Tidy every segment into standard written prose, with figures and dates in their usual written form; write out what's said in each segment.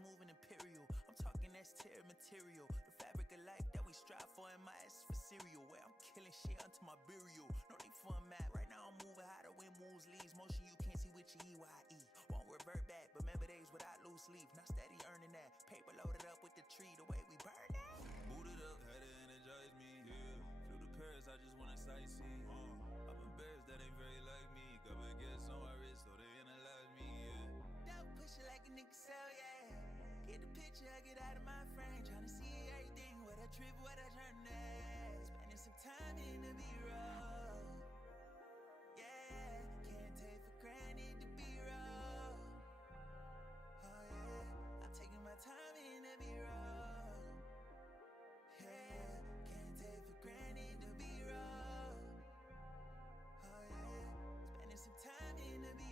smooth and imperial. I'm talking that's tear material. The fabric of life that we strive for in my ass for cereal. Where I'm killing shit unto my burial. No need for a map. Right now I'm moving how the wind moves leaves. Motion you can't see with your EYE. Won't revert back, but remember days without loose leaf. Not steady earning that. Paper loaded up with the tree. The way we burn that. Booted up, had to energize me. Yeah. Flew to Paris, I just wanna sightsee. I'm embarrassed that ain't very like me. Got baguettes on my wrist, so they analyze me. Yeah. Double push it like a nigga cell, yeah. Get the picture, I get out of my frame. Tryna see everything, what I trip, what I turn next. Spending some time in the B-roll. Yeah, can't take for granted the B-roll. Oh yeah, I'm taking my time in the B-roll. Yeah, can't take for granted the B-roll. Oh yeah, spending some time in the B-roll.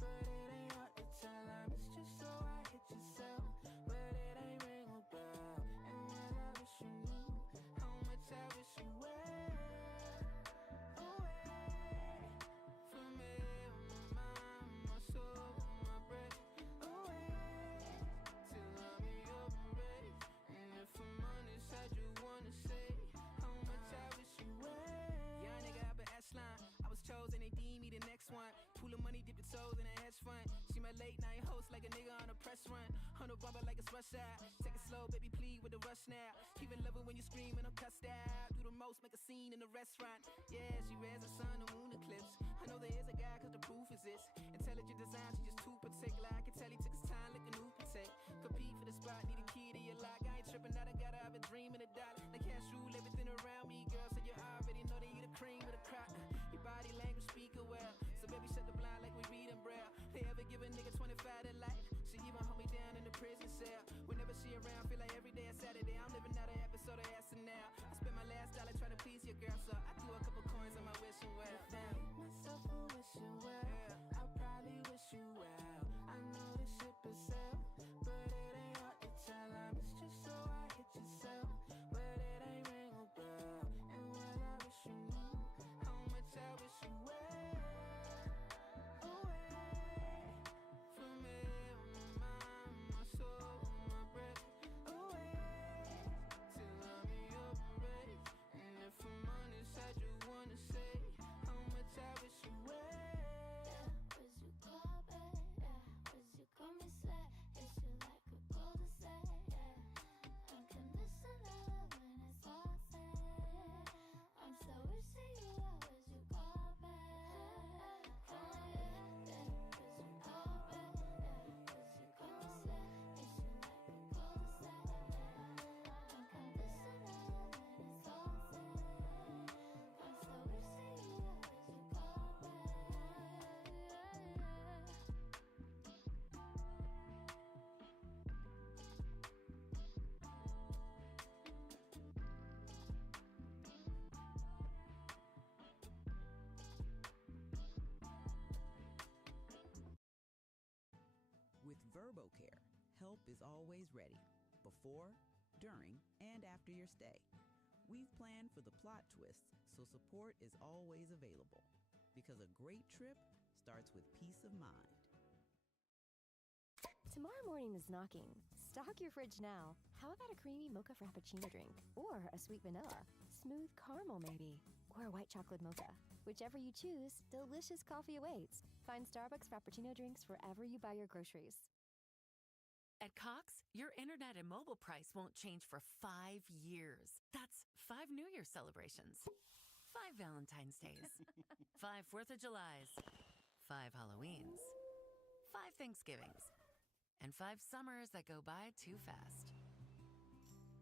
But it ain't hard to tell, I'm it's just so I hit yourself. But it ain't rush out. Take it slow, baby, please with the rush now. Even love it when you scream and I'm cussed out. Do the most, make a scene in the restaurant. Yeah, she wears the sun, the moon eclipse. I know there is a guy cause the proof is this. Intelligent design, she just too particular. I can tell he took his time like a new protect. Compete for the spot, need a key to your lock. I ain't tripping, now I gotta have a dream of the dollar. The cash rule everything around me, girl, so you already know they eat the cream of the crop. Your body language speaking well, so baby shut the blind like we reading braille. They ever give a nigga 25 to life? She even hold me down in the prison cell. Whenever she around, feel like every day is Saturday. I'm living out an episode of SNL. I spent my last dollar trying to please your girl, so I threw a couple coins on my wishing well. Damn. Myself a wishing well. Yeah. I probably wish you well. I know the ship is sailed, but it ain't hard to tell. I missed you, so I hit yourself, but it ain't ring a bell. And what I wish you knew, how much I wish you well. Away from it, my mind, my soul, my breath. Away till I'm in your embrace. And if I'm honest, I just wanna say how much I wish you well. Was you call back? Was you call me slack? Is you like a golden set? Unconditional when it's all said. I'm so wishing you well. Was you call back? Was you call back? Was you call me slack? Is you like a golden set? Unconditional when it's all said. I'm so wishing you well. Was you call back? With VerboCare, help is always ready, before, during, and after your stay. We've planned for the plot twists, so support is always available. Because a great trip starts with peace of mind. Tomorrow morning is knocking. Stock your fridge now. How about a creamy mocha frappuccino drink? Or a sweet vanilla? Smooth caramel, maybe? Or a white chocolate mocha? Whichever you choose, delicious coffee awaits. Find Starbucks Frappuccino drinks wherever you buy your groceries. At Cox, your internet and mobile price won't change for 5 years. That's 5 New Year celebrations, 5 Valentine's Days, 5 4th of Julys, 5 Halloweens, 5 Thanksgivings, and 5 summers that go by too fast.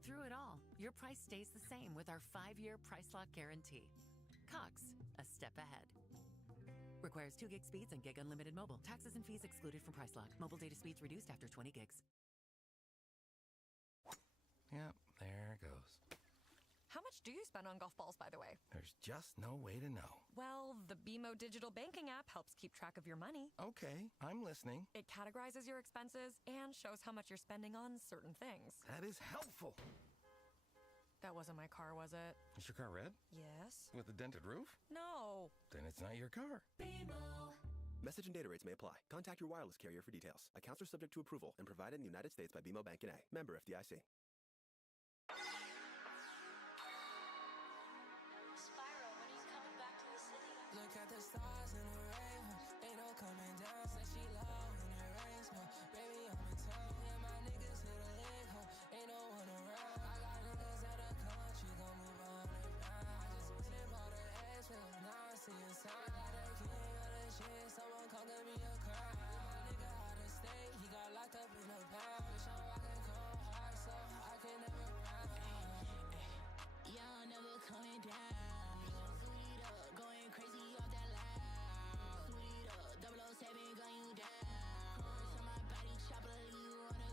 Through it all, your price stays the same with our 5-year price lock guarantee. Cox, a step ahead. Requires 2 gig speeds and gig unlimited mobile. Taxes and fees excluded from price lock. Mobile data speeds reduced after 20 gigs. Yep, there it goes. How much do you spend on golf balls, by the way? There's just no way to know. Well, the BMO digital banking app helps keep track of your money. Okay, I'm listening. It categorizes your expenses and shows how much you're spending on certain things. That is helpful. That wasn't my car, was it? Is your car red? Yes. With a dented roof? No. Then it's not your car. BMO. Message and data rates may apply. Contact your wireless carrier for details. Accounts are subject to approval and provided in the United States by BMO Bank N.A. Member FDIC. Spyro, when are you coming back to the city? Look at the stars in the rainbow. Ain't no coming down. Said she low in the rain smoke. Baby, I'm in town. Yeah, my niggas hit a leg home. Ain't no one around. I got niggas out of country gon' move 100 pounds. I just went and bought an X-Ray. Now I see a sign. Got a king of the shit. Someone come give me a crown. My nigga out of state. He got locked up in a pound. Bitch, I'm rockin' cold hard, so I can never run. Y'all never coming down. Sweet up, going crazy off that loud. Sweet up, 007 gun you down. Curse on my body, chopper, you wanna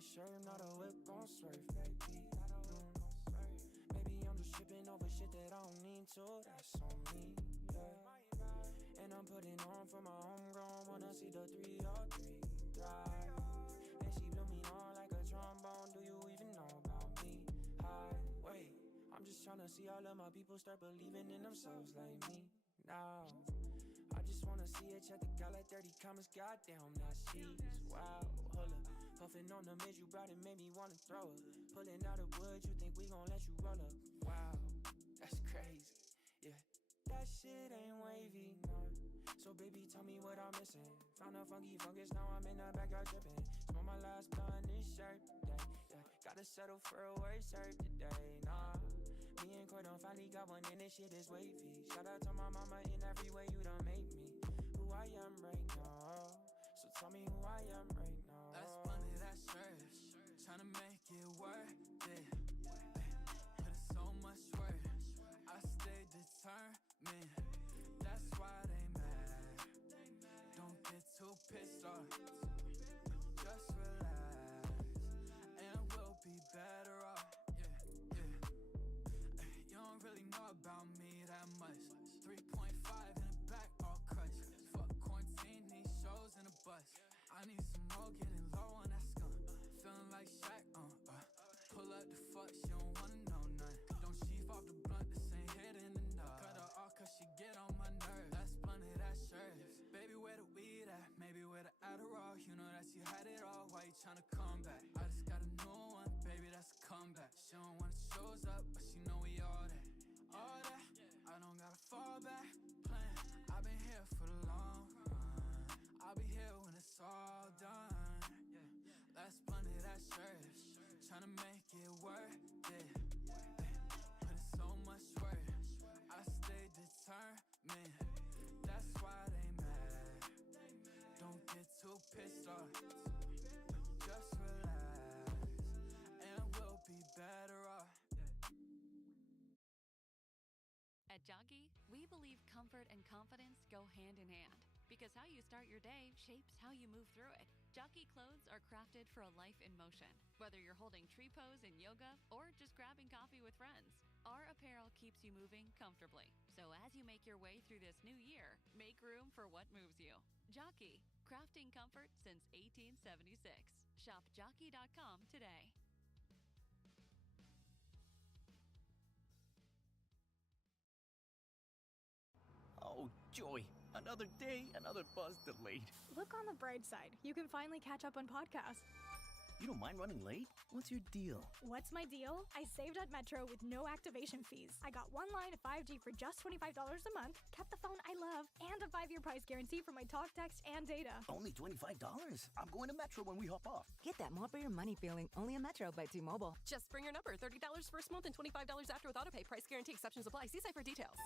a shirt, not a whip, gon' swerve, baby. Maybe I'm just tripping over shit that I don't need to, that's on me, yeah. And I'm putting on for my homegrown, wanna see the 303 thrive. And she blew me on like a trombone, do you even know about me? Hi, wait, I'm just tryna see all of my people start believing in themselves like me now. I just wanna see it, check the gal at 30 comments, goddamn, now she's wow. Hold up, puffin' on the mid, you brought it, made me wanna throw it. Pulling out of wood, you think we gon' let you roll up? Wow, that's crazy, yeah. That shit ain't wavy, no. So baby, tell me what I'm missing. Found a funky fungus, now I'm in the backyard dripping. Smoke my last blunt, this shirt today, yeah. Gotta settle for a worse hurt today, nah. Me and Coy done finally got one and this shit is wavy. Shout out to my mama in every way you done made me who I am right now. So tell me who I am right now. That's funny, that's church. Tryna make it worth it. Put in so much work. I stay determined. That's why they mad. Don't get too pissed off. Just relax, and we'll be better off. You don't really know about me that much. 3.5 in the back, all crushed. Fuck quarantine, these shows in the bus. I need some more, getting low on that skunk. Feeling like Shaq, pull up the fuck, she don't wanna know none. Don't chief off the blunt, this ain't hitting enough. Cut her off cause she get on my nerves. That's funny, that's shirts. Baby, where the weed at? Maybe where the Adderall. You know that she had it all, why you tryna come back? I just got a new one, baby, that's a comeback. She don't wanna shows up, but she know we all that. All that, I don't gotta fall back. Plan, I've been here for the long run. I'll be here when it's all done. That's plenty, that's church. Tryna make it worth it. Put in so much work. I stay determined. That's why they mad. Don't get too pissed off. Just relax, and we'll be better off. At Jockey, we believe comfort and confidence go hand in hand because how you start your day shapes how you move through it. Jockey clothes are crafted for a life in motion, whether you're holding tree pose in yoga or just grabbing coffee with friends. Our apparel keeps you moving comfortably. So as you make your way through this new year, make room for what moves you. Jockey, crafting comfort since 1876. Shop jockey.com today. Oh, joy. Another day, another bus delayed. Look on the bright side. You can finally catch up on podcasts. You don't mind running late? What's your deal? What's my deal? I saved at Metro with no activation fees. I got one line of 5G for just $25 a month, kept the phone I love, and a 5-year price guarantee for my talk, text, and data. Only $25? I'm going to Metro when we hop off. Get that more for your money feeling only on Metro by T-Mobile. Just bring your number. $30 first month and $25 after with autopay. Price guarantee. Exceptions apply. See site for details.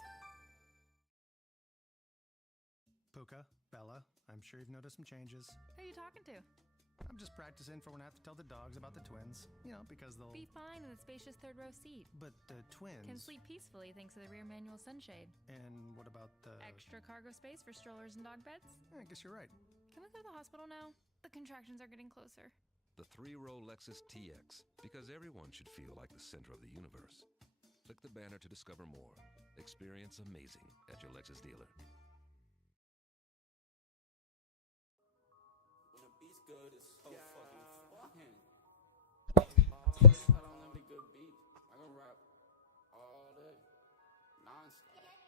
Puka, Bella, I'm sure you've noticed some changes. Who are you talking to? I'm just practicing for when I have to tell the dogs about the twins. You know, because they'll... Be fine in the spacious third row seat. But the twins... Can sleep peacefully thanks to the rear manual sunshade. And what about the... Extra cargo space for strollers and dog beds? I guess you're right. Can we go to the hospital now? The contractions are getting closer. The 3-row Lexus TX, because everyone should feel like the center of the universe. Click the banner to discover more. Experience amazing at your Lexus dealer. Good as so fucking fun. I don't know the good beat. I can rap all day, non-stop.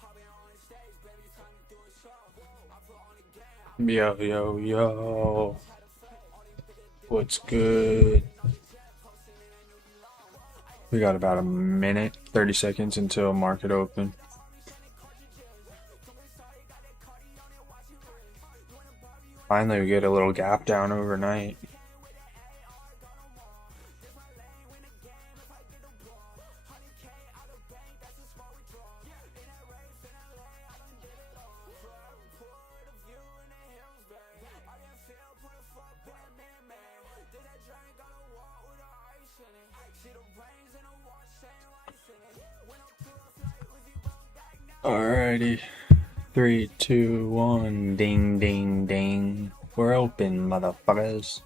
Hopping on the stage, baby, time to do a show. I put on the game. Yo. What's good? We got about a minute, 30 seconds until market open. Finally, we get a little gap down overnight. Alrighty. 3, 2, 1. Ding, ding, ding. We're open, motherfuckers.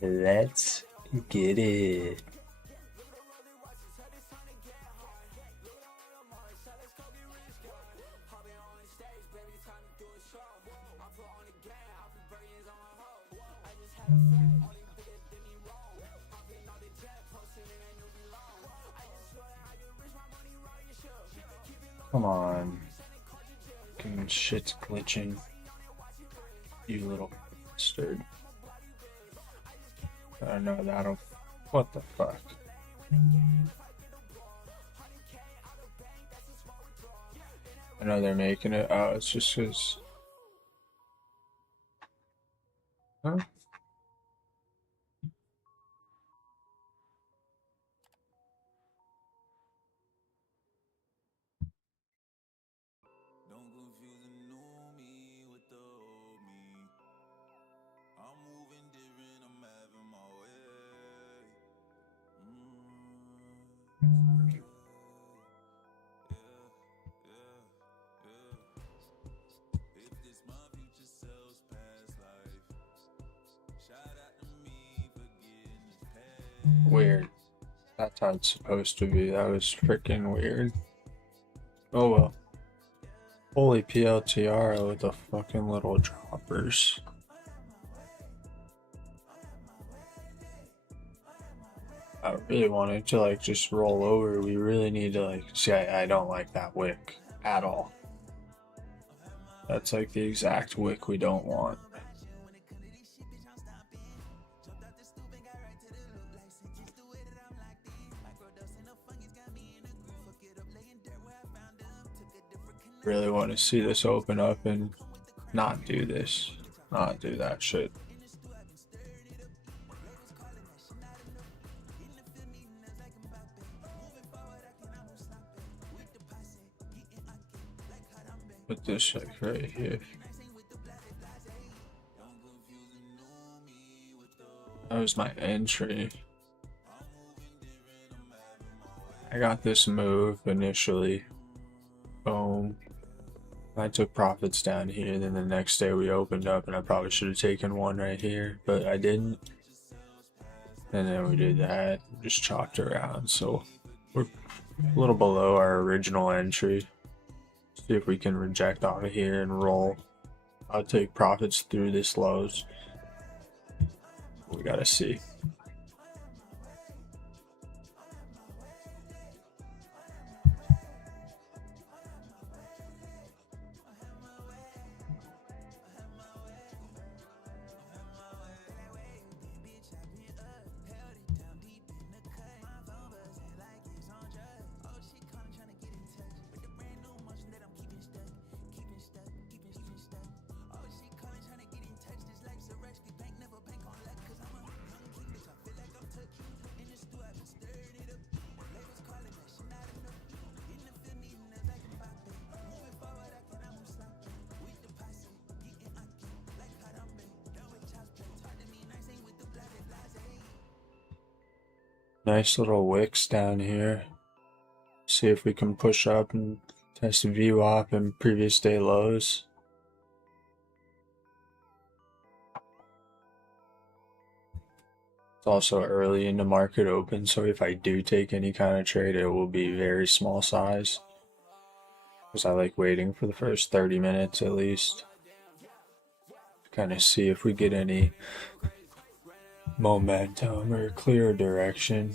Let's get it. Come on. Fucking shit's glitching. You little bastard. I know that'll. What the fuck? I know they're making it. Oh, it's just because. Huh? Don't confuse the new me with the old me. I'm moving different, I'm having my way. If this my future self's past life, shout out to me for getting this past. Weird. That's how it's supposed to be. That was freaking weird. Oh well. Holy PLTR with the fucking little droppers. I really wanted to like just roll over. We really need to like see. I don't like that wick at all. That's like the exact wick we don't want. Really want to see this open up and not do this. Not do that shit. Put this like right here. That was my entry. I got this move initially. Boom. I took profits down here, then the next day we opened up and I probably should have taken one right here, but I didn't. And then we did that, just chopped around, so we're a little below our original entry. See if we can reject off of here and roll. I'll take profits through this lows. We gotta see. Nice little wicks down here. See if we can push up and test a VWAP and previous day lows. It's also early in the market open, so if I do take any kind of trade, it will be very small size. Because I like waiting for the first 30 minutes at least. Kind of see if we get any momentum or clear direction.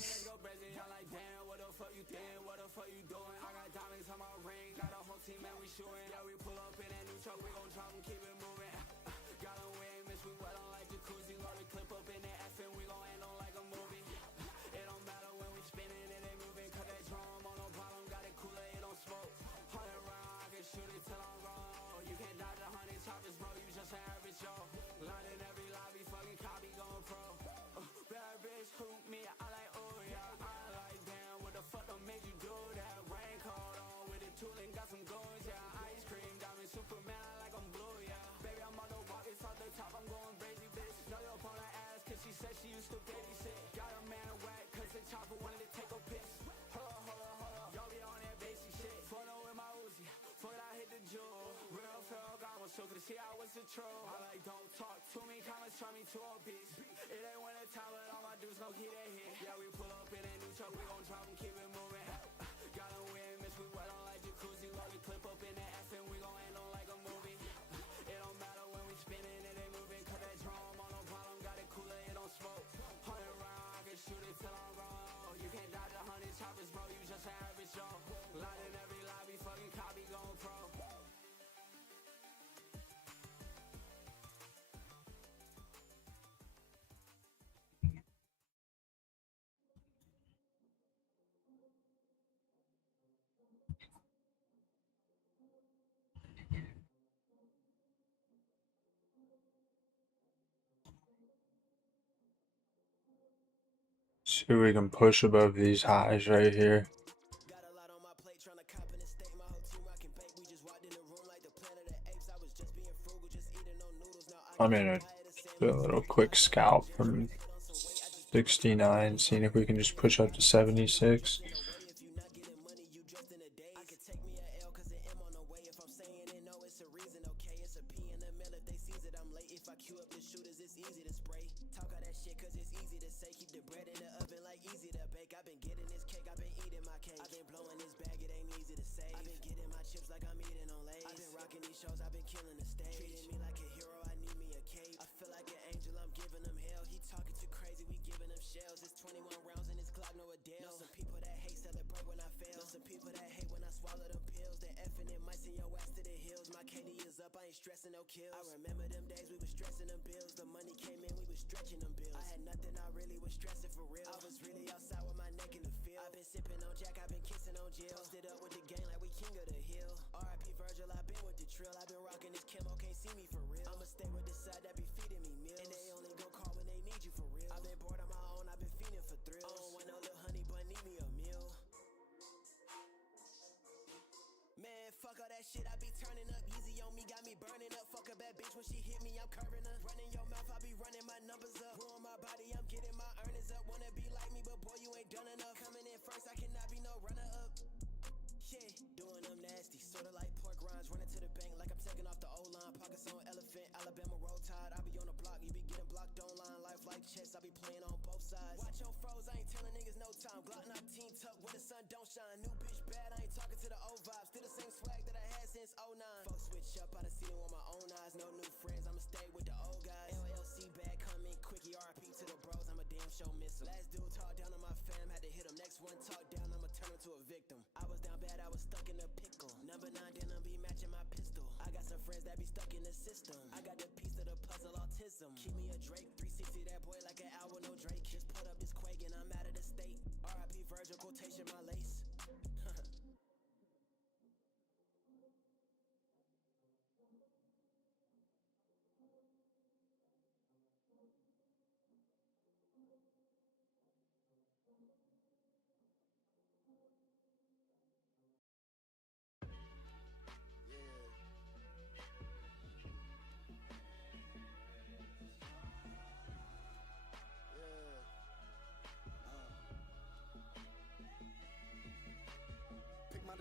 truck, we gon' drop 'em, keep it moving. Got 'em with miss, we wet on like jacuzzi. Load the clip up in the F and we gon' end on like a movie. It don't matter when we spinning and they moving, cause that drum on no problem, got it cooler, it don't smoke. 100 round, I can shoot it till I'm gone. You can't dodge 100 choppers, bro, you just an average Joe. Light in every lobby, fucking copy, going pro. See if we can push above these highs right here. I'm gonna do a little quick scalp from 69, seeing if we can just push up to 76. Stressing no kills. I remember them days we was stressing them bills. The money came in, we was stretching them bills. I had nothing, I really was stressing for real. I was really outside with my neck in the field. I've been sipping on Jack, I've been kissing on Jill. Posted up with the gang like we king of the hill. RIP Virgil, I've been with the trill. I've been rocking this camo, can't see me for real. I'ma stay with the side that be feeding me meals. And they only go call when they need you for real. I've been bored on my own, I've been feeding for thrills. I don't want no little honey, but need me a meal. Man, fuck all that shit, I be turning up. Easy on me, got me burning up. Fuck a bad bitch when she hit me, I'm curving her. Running your mouth, I be running my numbers up. Growing my body, I'm getting my earnings up. Wanna be like me, but boy, you ain't done enough. Coming in first, I cannot be no runner up. Yeah, doing them nasty, sorta like pork rinds. Running to the bank like I'm taking off the O-line. Pockets on elephant, Alabama roll tide. I be on the block, you be getting blocked online. Life like chess, I be playing on both sides. Watch on froze, I ain't telling niggas no time. Glock 19 tuck where the sun don't shine. New bitch bad, I ain't talking to the old vibes. Still the same swag that I had since 09. Folks switch up, I done seen it with my own eyes. No new friends, I'ma stay with the old guys. LLC bad, coming quickie, RIP to the bros. I'm a damn show missile. Last dude talk down on my fam, had to hit him. Next one talk down, I'ma turn him to a victim. I was down bad, I was stuck in a pickle. Number 9 denim be matching my pistol. I got some friends that be stuck in the system. I got the piece of the puzzle, autism. Keep me a Drake, 360 that boy like an owl, no Drake. Just put up this quake and I'm out of the state. RIP Virgil, quotation my lace.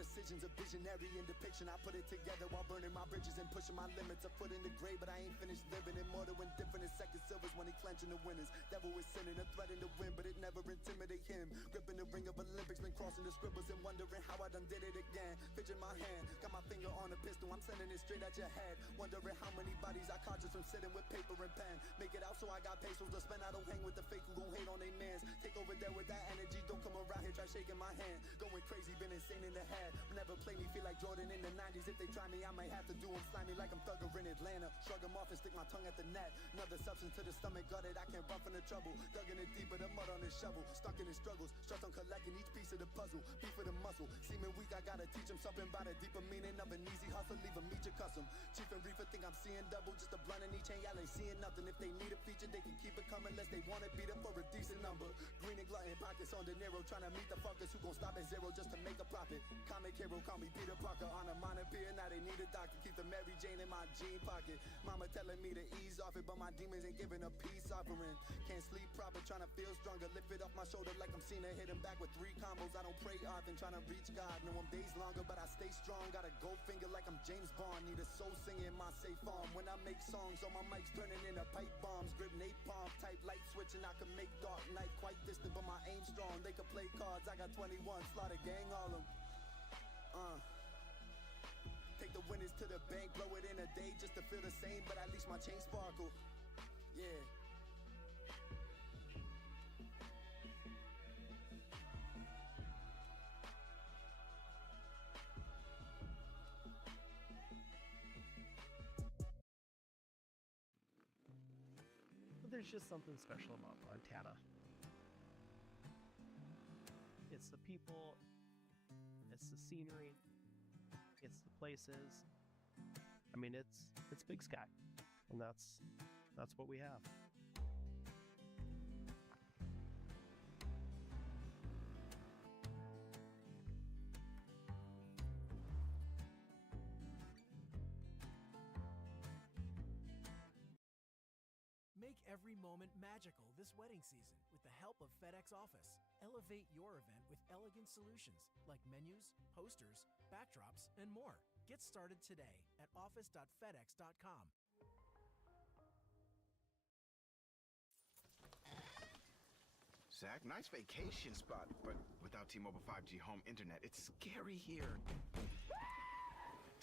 Decisions, a visionary in depiction. I put it together while burning my bridges and pushing my limits. A foot in the grave, but I ain't finished living. Immortal and different as second silvers when he clenching the winners. Devil is sinning, a threat in the wind, but it never intimidate him. Gripping the ring of Olympics, been crossing the scribbles and wondering how I done did it again. Fidget my hand, got my finger on a pistol, I'm sending it straight at your head. Wondering how many bodies I caught just from sitting with paper and pen. Make it out so I got pesos to spend. I don't hang with the fake who gon' hate on they mans. Take over there with that energy, don't come around here, try shaking my hand. Going crazy, been insane in the head. Never play me, feel like Jordan in the 90s. If they try me, I might have to do them slimy like I'm Thugger in Atlanta. Shrug them off and stick my tongue at the net. Another substance to the stomach, gutted, I can't run from the trouble. Dug in it deeper, the mud on the shovel. Stuck in his struggles, stressed on collecting each piece of the puzzle. Beef with the muscle, seeming weak, I gotta teach him something about the deeper meaning of an easy hustle. Leave him meet your custom. Chief and Reaper think I'm seeing double, just a blunt in each hand, y'all ain't seeing nothing. If they need a feature, they can keep it coming unless they wanna beat them for a decent number. Green and glutton, pockets on De Niro, trying to meet the fuckers who gon' stop at zero just to make a profit. Comic hero, call me Peter Parker on a monopia. Now they need a doctor, keep the Mary Jane in my jean pocket. Mama telling me to ease off it, but my demons ain't giving a peace offering. Can't sleep proper, trying to feel stronger. Lift it off my shoulder like I'm Cena, hit him back with 3 combos. I don't pray often, trying to reach God. Know I'm days longer, but I stay strong. Got a gold finger like I'm James Bond. Need a soul singer in my safe arm. When I make songs, on my mic's turning into pipe bombs. Grip napalm, type light switching. I can make dark night quite distant, but my aim strong. They can play cards. I got 21, slaughter gang all them. Take the winners to the bank, blow it in a day just to feel the same, but at least my chain sparkle. Yeah. But there's just something special about Montana. It's the people, it's the scenery, it's the places. I mean, it's Big Sky, and that's what we have. Make every moment magical this wedding season with the help of FedEx Office. Elevate your event with elegant solutions like menus, posters, backdrops, and more. Get started today at office.fedex.com. Zach, nice vacation spot, but without T-Mobile 5G home internet, it's scary here.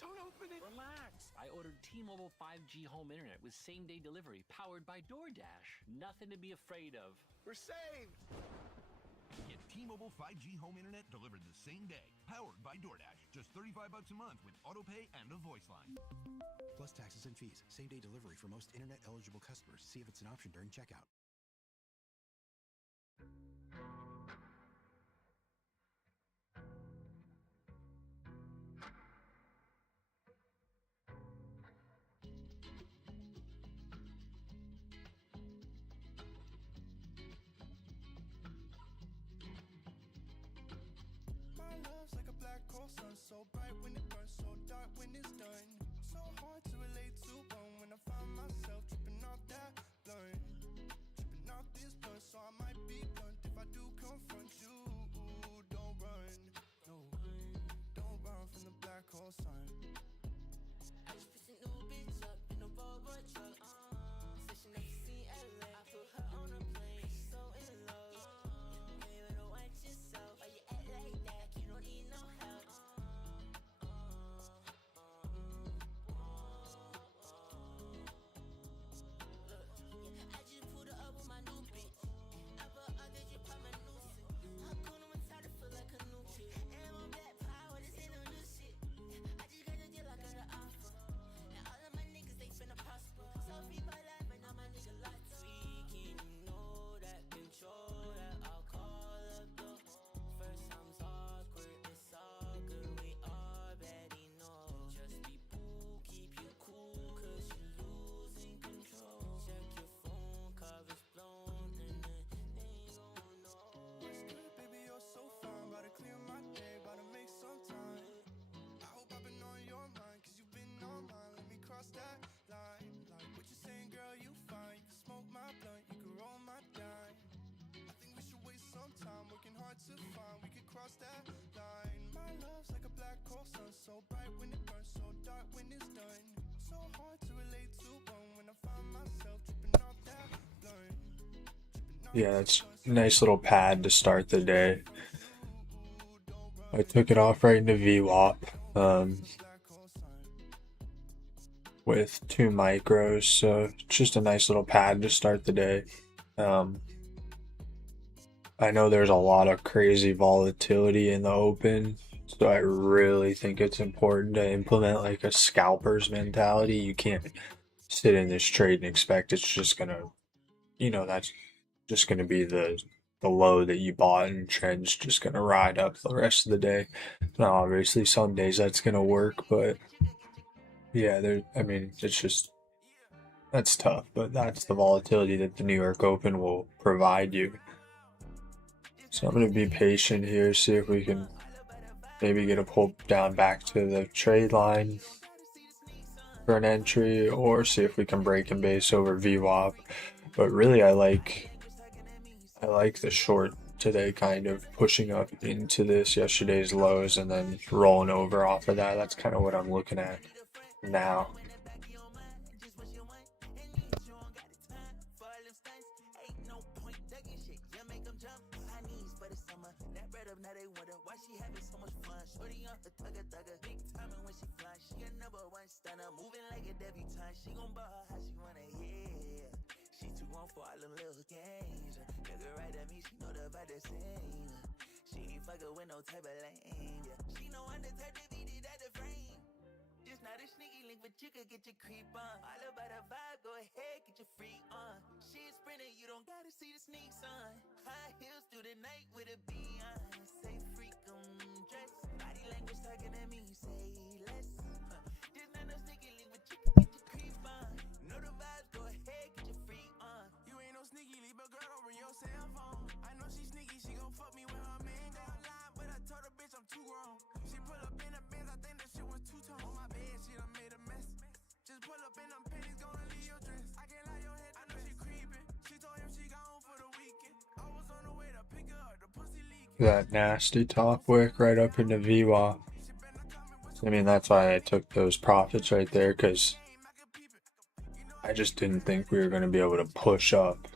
Don't open it! Relax. I ordered T-Mobile 5G home internet with same-day delivery powered by DoorDash. Nothing to be afraid of. We're saved! Get T-Mobile 5G home internet delivered the same day, powered by DoorDash. Just $35 a month with autopay and a voice line. Plus taxes and fees. Same-day delivery for most internet-eligible customers. See if it's an option during checkout. Sun so bright when it burns, so dark when it's done. So hard to relate to one when I find myself tripping off that blunt, tripping off this blunt. So I might be blunt if I do confront you. Don't run, no, don't run from the black hole sun. I just picked a new bitch up in a Volvo truck. Said she never seen LA. I put her on a plane, she's so in love. You better watch yourself. Why you act like that? You don't need no help. To find we could cross that line. My love's like a black hole sun, so bright when it burns, so dark when it's done. So hard to relate to one when I find myself tripping off that blunt. Yeah, that's a nice little pad to start the day. I took it off right into VWAP with 2 micros, so just a nice little pad to start the day. I know there's a lot of crazy volatility in the open, so I really think it's important to implement like a scalper's mentality. You can't sit in this trade and expect it's just gonna, that's just gonna be the low that you bought and trend's just gonna ride up the rest of the day. Now, obviously, some days that's gonna work, but yeah, it's just, that's tough, but that's the volatility that the New York Open will provide you. So I'm going to be patient here, see if we can maybe get a pull down back to the trade line for an entry, or see if we can break and base over VWAP. But really, I like I like the short today, kind of pushing up into this yesterday's lows and then rolling over off of that. That's kind of what I'm looking at now. Moving like a debutante, she gon' ball how she wanna, yeah. She too grown for all them little games. Nigga right at me, she know the vibe the same. She ain't fuckin' with no type of lame, yeah. She know I'm the type to beat it at the frame. Just not a sneaky link, but you could get your creep on. All about the vibe, go ahead, get your freak on. She a sprinter, you don't gotta see the sneaks on. High heels through the night with a Beyonce freak dress. Body language talking to me, say less. Just not no sneaky link, but you could get your creep on. Know the vibes, go ahead, get your freak on. You ain't no sneaky leave, but girl, don't bring your cell phone. I know she sneaky, she gon' fuck me with her man. They online, but I told her bitch I'm too grown. She pull up in the Benz, I think that shit was two-tone. On my bed, she done made a mess. Just pull up in them pennies, gonna leave your dress. I can't lie, your head, I know she creepin'. She told him she gone for the weekend. I was on the way to pick her up, the pussy leaking. That nasty top wick right up into VWAP. I mean, that's why I took those profits right there, because I just didn't think we were going to be able to push up.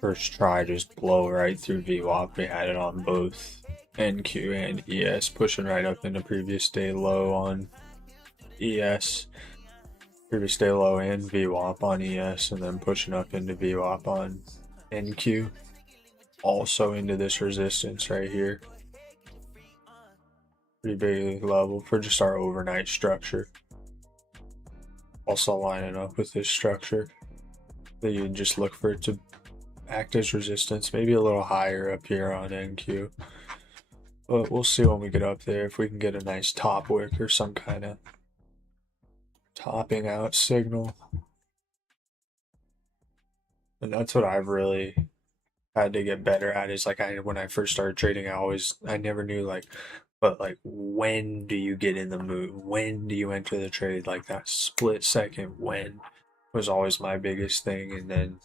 First try, just blow right through VWAP. We had it on both NQ and ES, pushing right up into previous day low on ES. Previous day low and VWAP on ES, and then pushing up into VWAP on NQ. Also into this resistance right here. Pretty big level for just our overnight structure. Also lining up with this structure, that you just look for it to act as resistance, maybe a little higher up here on NQ. But we'll see when we get up there if we can get a nice top wick or some kind of topping out signal. And that's what I've really had to get better at, is like when I first started trading, I never knew but when do you get in the mood? When do you enter the trade? Like that split second when was always my biggest thing. And then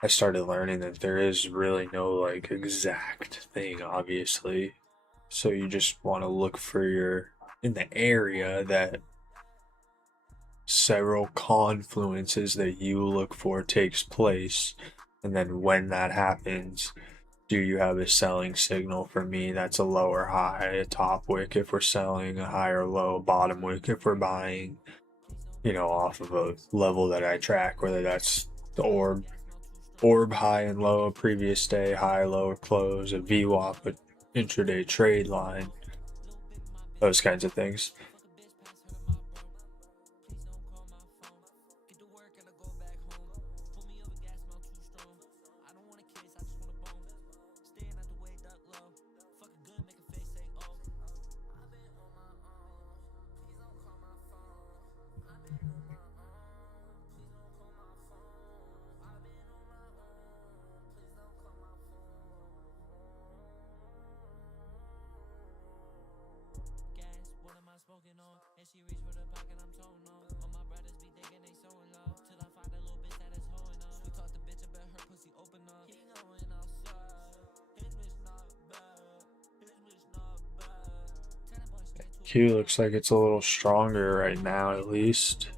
I started learning that there is really no exact thing, obviously. So you just want to look for in the area that several confluences that you look for takes place. And then when that happens, do you have a selling signal? For me, that's a low or high, a top wick if we're selling, a high or low bottom wick if we're buying, off of a level that I track, whether that's the orb high and low, previous day, high, low, or close, a VWAP, an intraday trade line, those kinds of things. Q looks like it's a little stronger right now, at least.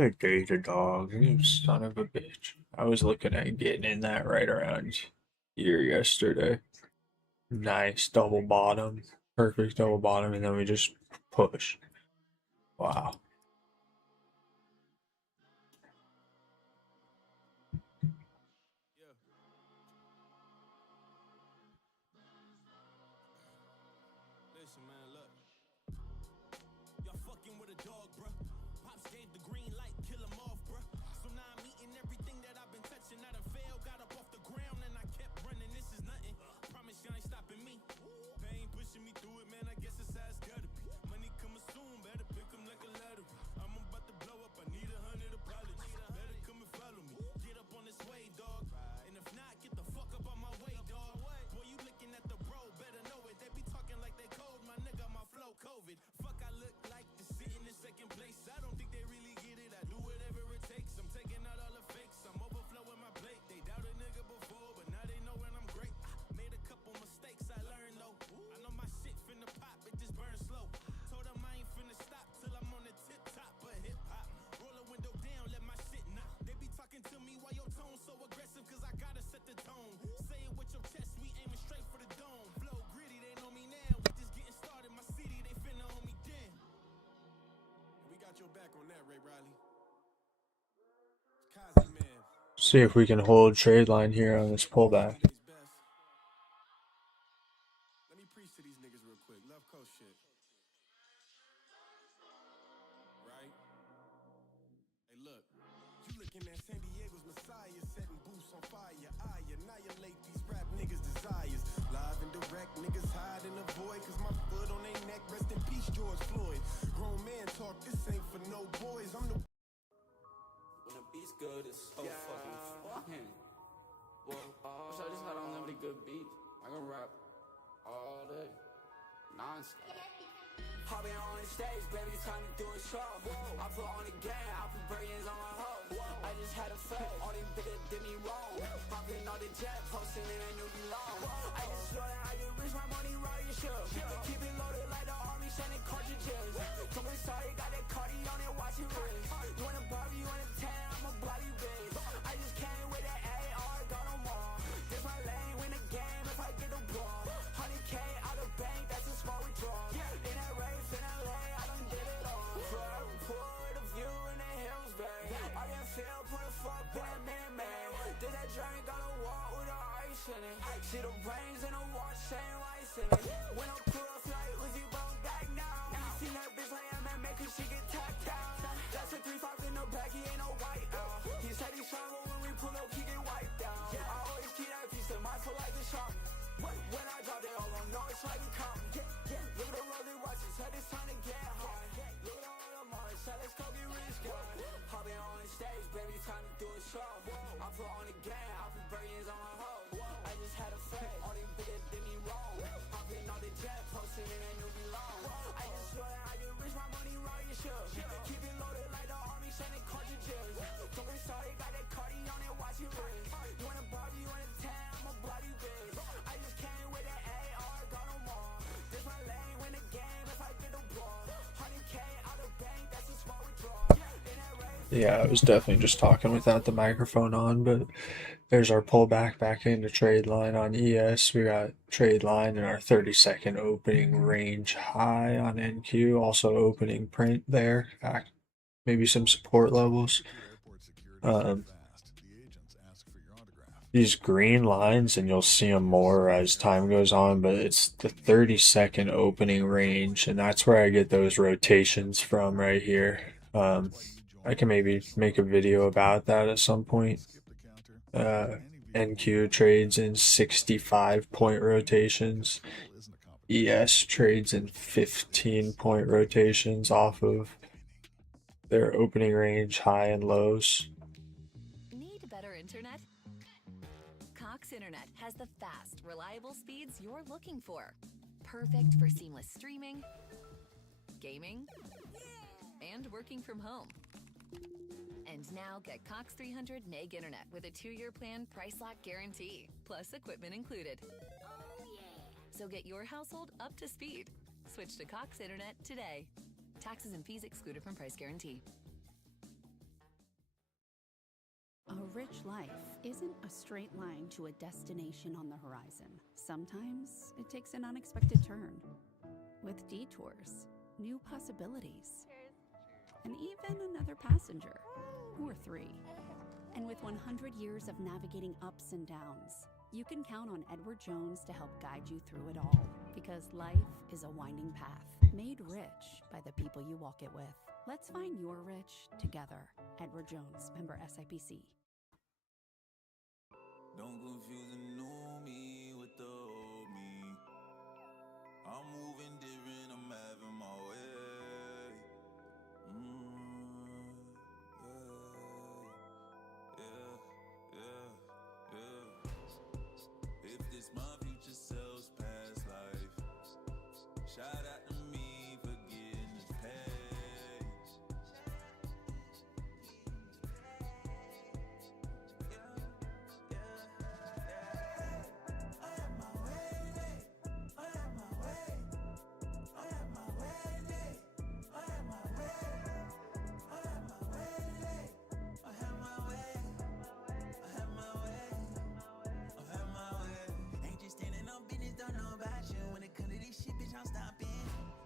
A gator dog, you son of a bitch. I was looking at getting in that right around here yesterday. Nice double bottom. Perfect double bottom, and then we just push. Wow. Listen, man, look. Y'all fucking with a dog, bruh. Pops gave the green light, kill him off, bruh. So now I'm eating everything that I've been touching. I done failed, got up off the ground, and I kept running. This is nothing. Promise you ain't stopping me. Pain pushing me through it, man. I guess it's how it's gotta be. Money coming soon, better pick 'em like a lottery. I'm about to blow up, I need 100 apologies. Better come and follow me. Get up on this way, dog. And if not, get the fuck up on my way, dog. Boy, you looking at the bro, better know it. They be talking like they cold, my nigga, my flow COVID. Fuck, I look like to sit in second place. I don't think they really get it. I do whatever it takes. I'm taking out all the fakes. I'm overflowing my plate. They doubted nigga before, but now they know when I'm great. I made a couple mistakes, I learned though. I know my shit finna pop, it just burns slow. Told them I ain't finna stop till I'm on the tip top of hip hop. Roll the window down, let my shit knock. They be talking to me why your tone so aggressive, cause I gotta set the tone. Say it with your chest, we aiming straight for the dome. Flow gritty, they know me now. We just getting started, my city, they finna hold me down. And we got your back on that, Ray Riley. Kazi, man. See if we can hold trade line here on this pullback. Let me preach to these niggas real quick. Love Coast shit. Right? Hey, look. You looking at San Diego's Messiah, setting boots on fire. I annihilate these rap niggas' desires. Live and direct, niggas hide in the void, cause my foot on their neck. Rest in peace, George Floyd. Grown man talk, this ain't for no boys. I'm the... When the beat's good, it's so fucking fun. Well, wish I just had unlimited good beats. I can rap all day, non-stop. Hopping on the stage, baby, time to do a show. I put on the game, I put brilliance on my hoe. I just had a fake, all these bitches did me wrong. Hopping on the jet, posting in a new belong. I just swear that I can reach my money right and show. Keep it loaded like the army, sending cartridges. Don't be sorry, got that Cardi on it, watch it race. You wanna pop, you wanna tan, I'm a bloody bitch. I just came with that AR, got them all. This my lane, win the game if I get the ball. 100K out of bank, that's a small withdrawal. In that race in LA, I done did it all. Put a view in the hills, babe. I can feel, put a fuck in man. Did that drink on the wall with the ice in it. See the brains in the watch, saying lights in it. When I'm cool, I feel like Uzi bone back now. You seen that bitch like MMA, cause she get tapped down. That's a 3-5 in the back, he ain't no white out. He said he's strong, but when we pull up, he get wiped down. I always keep that piece of mindful like a shot. When I drop it, all I know it's like a cop. Look at the rolling watches, said it's time to get high. Look at all the Mars, said let's go get rich, guy. Hopping on the stage, baby, time to do a show. I put on the game, I put brilliance on my hoe. I just had a fake, all these bitches did me wrong. Hopping on the jet, posting in a new belong. I just swear that I can reach my money right and show. Keep it loaded like the army, sending cartridges. Don't be sorry, got that Cardi on it, watch it race. You wanna pop, you wanna tan, I'm a bloody bitch. I just came with that AR, got them all. This my lane, win the game if I get the ball. 100K out of bank, that's a small withdrawal. Yeah, I was definitely just talking without the microphone on, but there's our pullback back into trade line on ES. We got trade line and our 30-second opening range high on NQ, also opening print there. Maybe some support levels. These green lines, and you'll see them more as time goes on, but it's the 30-second opening range, and that's where I get those rotations from right here. I can maybe make a video about that at some point. NQ trades in 65-point rotations. ES trades in 15-point rotations off of their opening range high and lows. Need better internet? Cox Internet has the fast, reliable speeds you're looking for. Perfect for seamless streaming, gaming, and working from home. And now get Cox 300 meg internet with a 2-year plan, price lock guarantee, plus equipment included. So get your household up to speed. Switch to Cox Internet today. Taxes and fees excluded from price guarantee. A rich life isn't a straight line to a destination on the horizon. sometimes it takes an unexpected turn. With detours, new possibilities, and even another passenger, or 3. And with 100 years of navigating ups and downs, you can count on Edward Jones to help guide you through it all. Because life is a winding path, made rich by the people you walk it with. Let's find your rich together. Edward Jones, member SIPC. Don't confuse the new me with the old me. I'm moving different, I'm having my way. If this my future self's past life, shout out to me for getting this page. I have my way today. I have my way. I have my way today. I have my way. I have my way today. I have my way. I have my way. I have my way. Ain't just standing on business, don't know about you. When it comes to this shit, bitch, I'm stopping.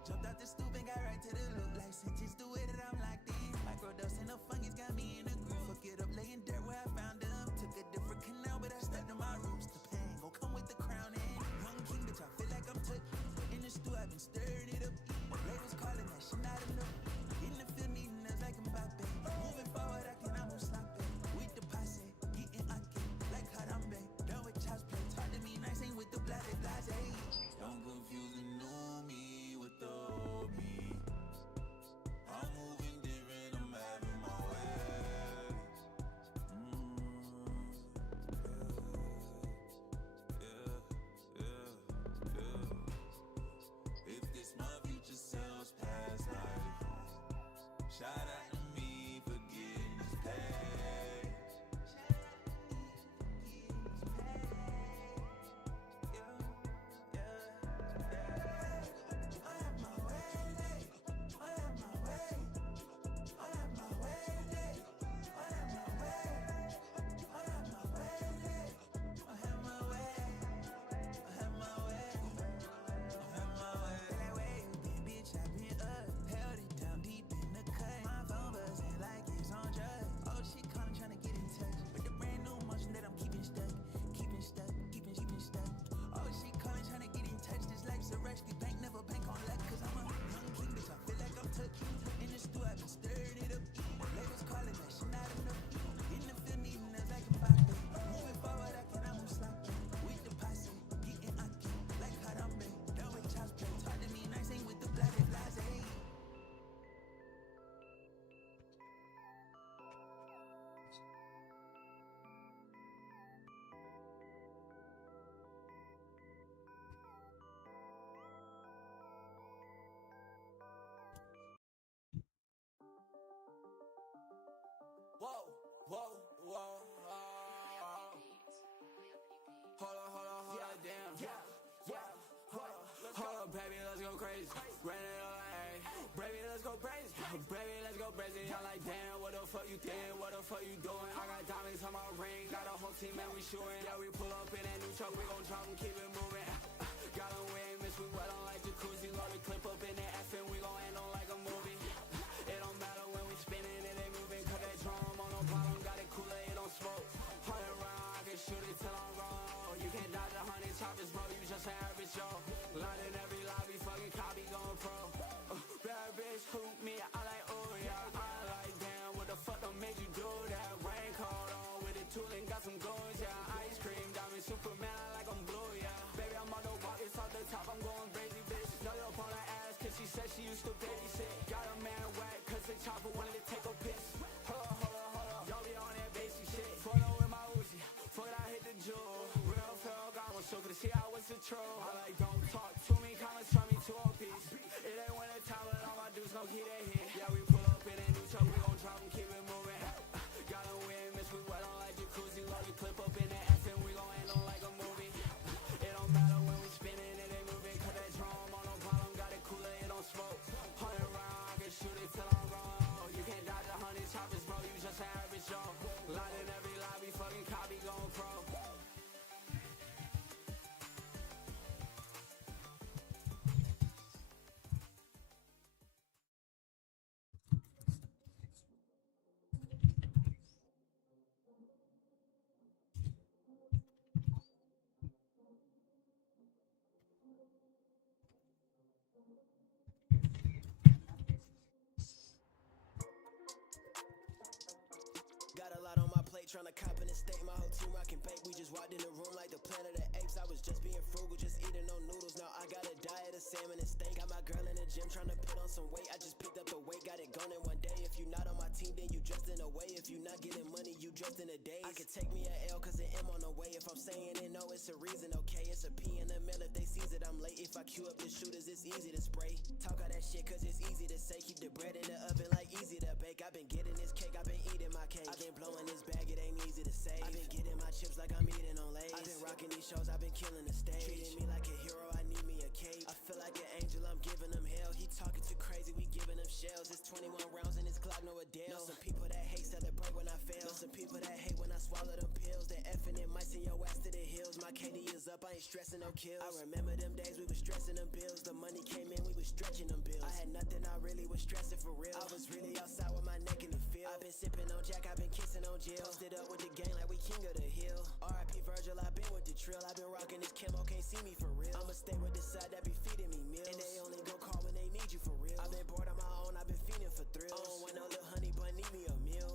Jumped out the stoop and got right to the look. Like sentence the way that I'm locked in. Microdose and the fungus got me in a groove. Fuck it up, laying dirt where I found them. Took a different canal, but I stuck to my roots. The pain gon' come with the crown and young king, bitch, I feel like I'm touching. In the stew, I've been stirring it up. Labels calling that shit not enough. In the field, needing us like Mbappe. Moving forward, I cannot move sloppy. With the posse, getting ake, like Harambe. Done with child's play. Talk to me nice, ain't with the blase blase. Don't confuse the new me with the old me. I'm moving different, I'm having my way. If this my future self's past life, shout out to me for getting this page. I have my way today. I have my way. I have my way today. I have my way. I have my way today. I have my way. I have my way. I have my way. That way you been, bitch, I been up. Held it down deep in the cut. My phone buzzing like it's on drugs. Oh, shit calling, tryna get in touch. With the brand new motion that I'm keeping stuck. Keeping stuck, keeping stuck. Oh, shit calling, tryna get in touch. This life's a rush, the bank never bank on luck. Cause I'm a young king, bitch, I feel like I'm touching. In the stew, I've been stirring it up. Labels calling that shit not enough. In the field, needing us like Mbappe. Moving forward, I cannot move sloppy. With the posse, getting ake, like Harambe. Done with child's play. Talk to me nice, ain't with the blase blase. Whoa, whoa, whoa. Hold on, damn. Hold up, baby, let's go crazy. Ran it all like, baby, let's go crazy. Baby, let's go crazy. I'm like, damn, what the fuck you think? What the fuck you doing? I got diamonds on my ring, got a whole team and we shooting. Yeah, we pull up in that new truck, we gon' drop and keep it moving. Got on we ain't miss, we wet on like jacuzzi. Load the clip up in the F and we gon' end on like a movie. It don't matter when we spinning, it ain't moving. Cause that drum on no problem, got it cooler, it don't smoke. 100 round, I can shoot it till I'm wrong. You can't dodge 100 choppers, bro, you just an average Joe. Line in every lobby, fucking copy going pro. Bad bitch, hoop me, I like, oh yeah. I like, damn, what the fuck don't make you do that? Rain coat on with the tooling, got some goals, yeah. Ice cream, diamond, Superman, I like I'm blue, yeah. Baby, I'm on the walk, it's off the top, I'm going crazy, bitch. Know you up on her ass, cause she said she used to babysit. Got a man whack, cause the chopper wanted to take a piss. Hold up, y'all be on that basic shit. Photo with my Uzi, fuck it, I hit the jewel. Real fell, got one so good to see I was a troll. I like, don't talk to me, comments from me to a piece. It ain't winter time, but all my dudes gon' keep that hit. Yeah, we pull up in that new truck, we gon' drop and keep it moving. Got a win, miss, we wet on like jacuzzi. Load the clip up in the F and we gon' end on like a movie. It don't matter when we spinning, it ain't moving. Cause that drum on no problem, got it cooler, it don't smoke. 100 round, I can shoot it till I'm wrong. You can't dodge 100 choppers, bro, you just an average Joe. Line in every lobby, fucking copy going pro. my whole team rockin' bake. We just walked in the room like the Planet of the Apes. I was just being frugal, just eating no noodles. Now I got a diet of salmon and steak. Got my girl in the gym tryna put on some weight. I just picked up the weight, got it gone in one day. If you not on my team, then you dressed in a way. If you not getting money, you dressed in a daze. I could take me a L cause an M on the way. If I'm saying it, no, it's a reason, okay? It's a P in the middle if they sees it, I'm late. If I queue up the shooters, it's easy to spray. Talk all that shit cause it's easy to say. Keep the bread in the oven like easy to bake. I've been getting this cake, I've been eating my cake. I've been blowing this bag, it ain't easy to save. I've been getting my chips like I'm eating on Lay's. I've been rocking these shows, I've been killing the stage. Treating me like a hero, I need me a cape. I feel like an angel, I'm giving them hell. He talking too crazy, we giving them shells. It's 21 rounds in this Glock, no Adele. Know some people that hate, celebrate when I fail. Know some people that hate when I swallow them pills. They effing it might send your ass to the hills. My KD is up, I ain't stressing no kills. I remember them days we was stressing them bills. The money came in, we was stretching them bills. I had nothing, I really was stressing for real. I was really outside with my neck in the field. I've been sipping on Jack, I've been kissing on Jill. Posted up with the gang like we king of the hill. RIP Virgil, I've been with the trill. I've been rocking this camo, can't see me for real. I'ma stay with the side that be feeding me meals. And they only go call when they need you for real. I've been bored on my own, I've been feeding for thrills. I don't want no little honey bun, need me a meal.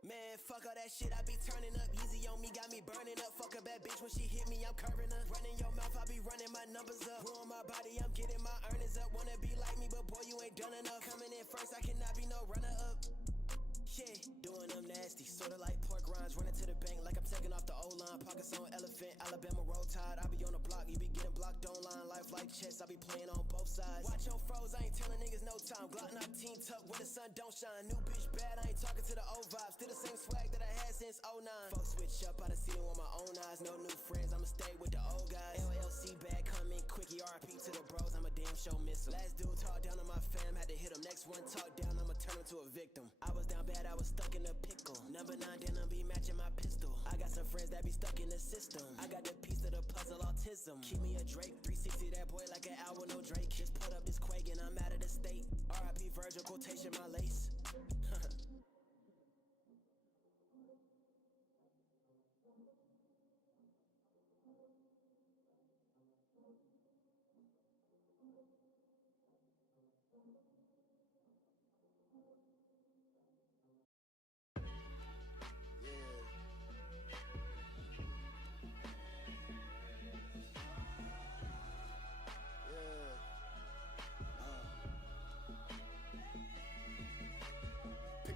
Man, fuck all that shit, I be turning up. Easy on me, got me burning up. Fuck a bad bitch when she hit me, I'm curving her. Running your mouth, I be running my numbers up. Ruin my body, I'm getting my earnings up. Wanna be like me, but boy, you ain't done enough. Coming in first, I cannot be no runner up. Yeah, doing them nasty, sorta like pork rinds. Running to the bank like I'm taking off the O-line. Pockets on elephant, Alabama roll tide. I be on the block, you be getting blocked online. Life like chess, I be playing on both sides. Watch on froze, I ain't telling niggas no time. Glock 19 tuck when the sun don't shine. New bitch bad, I ain't talking to the old vibes. Still the same swag that I had since 09. Folks switch up, I done seen it with my own eyes. No new friends, I'ma stay with the old guys. LLC bag coming quickie, RIP to the bros, I'm a damn show missile. Last dude talk down on my fam, had to hit him. Next one talk down, I'ma turn him to a victim. I was down bad, I was stuck in a pickle. Number 9 denim be matching my pistol. I got some friends that be stuck in the system. I got the piece of the puzzle, autism. Keep me a Drake, 360 that boy like an owl, no Drake. Just put up this quake and I'm out of the state. RIP Virgil, quotation my lace.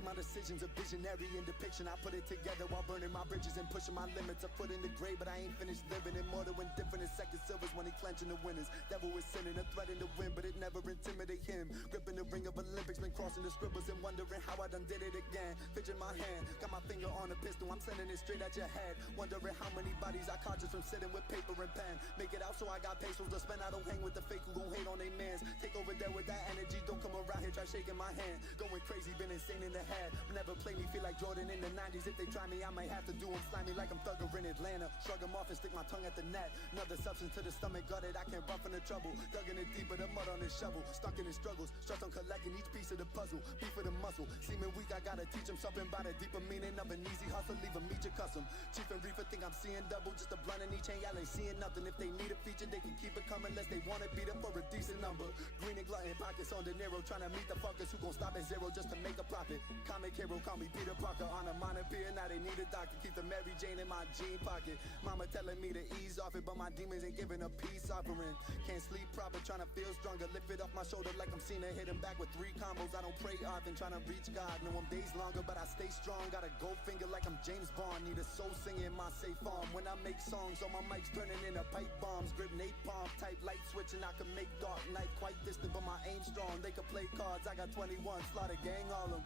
My decisions a visionary in depiction. I put it together while burning my bridges and pushing my limits. A foot in the grave, but I ain't finished living. Immortal, indifferent, second silvers when he clenching the winners. Devil is sinning, a threat in the wind, but it never intimidate him. Gripping the ring of Olympics, been crossing the scribbles and wondering how I done did it again. Fidget my hand, got my finger on a pistol, I'm sending it straight at your head. Wondering how many bodies I caught just from sitting with paper and pen. Make it out so I got pesos to spend. I don't hang with the fake who gon' hate on they mans. Take over there with that energy, don't come around here try shaking my hand. Going crazy, been insane in the head. Never play me, feel like Jordan in the 90s. If they try me, I might have to do them slimy like I'm Thugger in Atlanta. Shrug them off and stick my tongue at the net. Another substance to the stomach, got it, I can't run from the trouble. Dug in it deeper, the mud on his shovel. Stuck in his struggles, stressed on collecting each piece of the puzzle. Beef with the muscle, seeming weak, I gotta teach him something about the deeper meaning of an easy hustle. Leave him meet your custom. Chief and Reaper think I'm seeing double, just a blunt in each hand, y'all ain't seeing nothing. If they need a feature, they can keep it coming unless they wanna beat it for a decent number. Green and glutton, pockets on De Niro, trying to meet the fuckers who gon' stop at zero just to make a profit. Comic hero, call me Peter Parker on a minor pier. Now they need a doctor, keep the Mary Jane in my jean pocket. Mama telling me to ease off it, but my demons ain't giving a peace offering. Can't sleep proper, trying to feel stronger. Lift it off my shoulder like I'm Cena, hit him back with 3 combos. I don't pray often, trying to reach God. Know I'm days longer, but I stay strong. Got a gold finger like I'm James Bond. Need a soul singing my safe farm. When I make songs, on my mics turning into pipe bombs. Grip napalm, type light switching. I can make dark night quite distant, but my aim strong. They can play cards, I got 21, slaughter gang all them.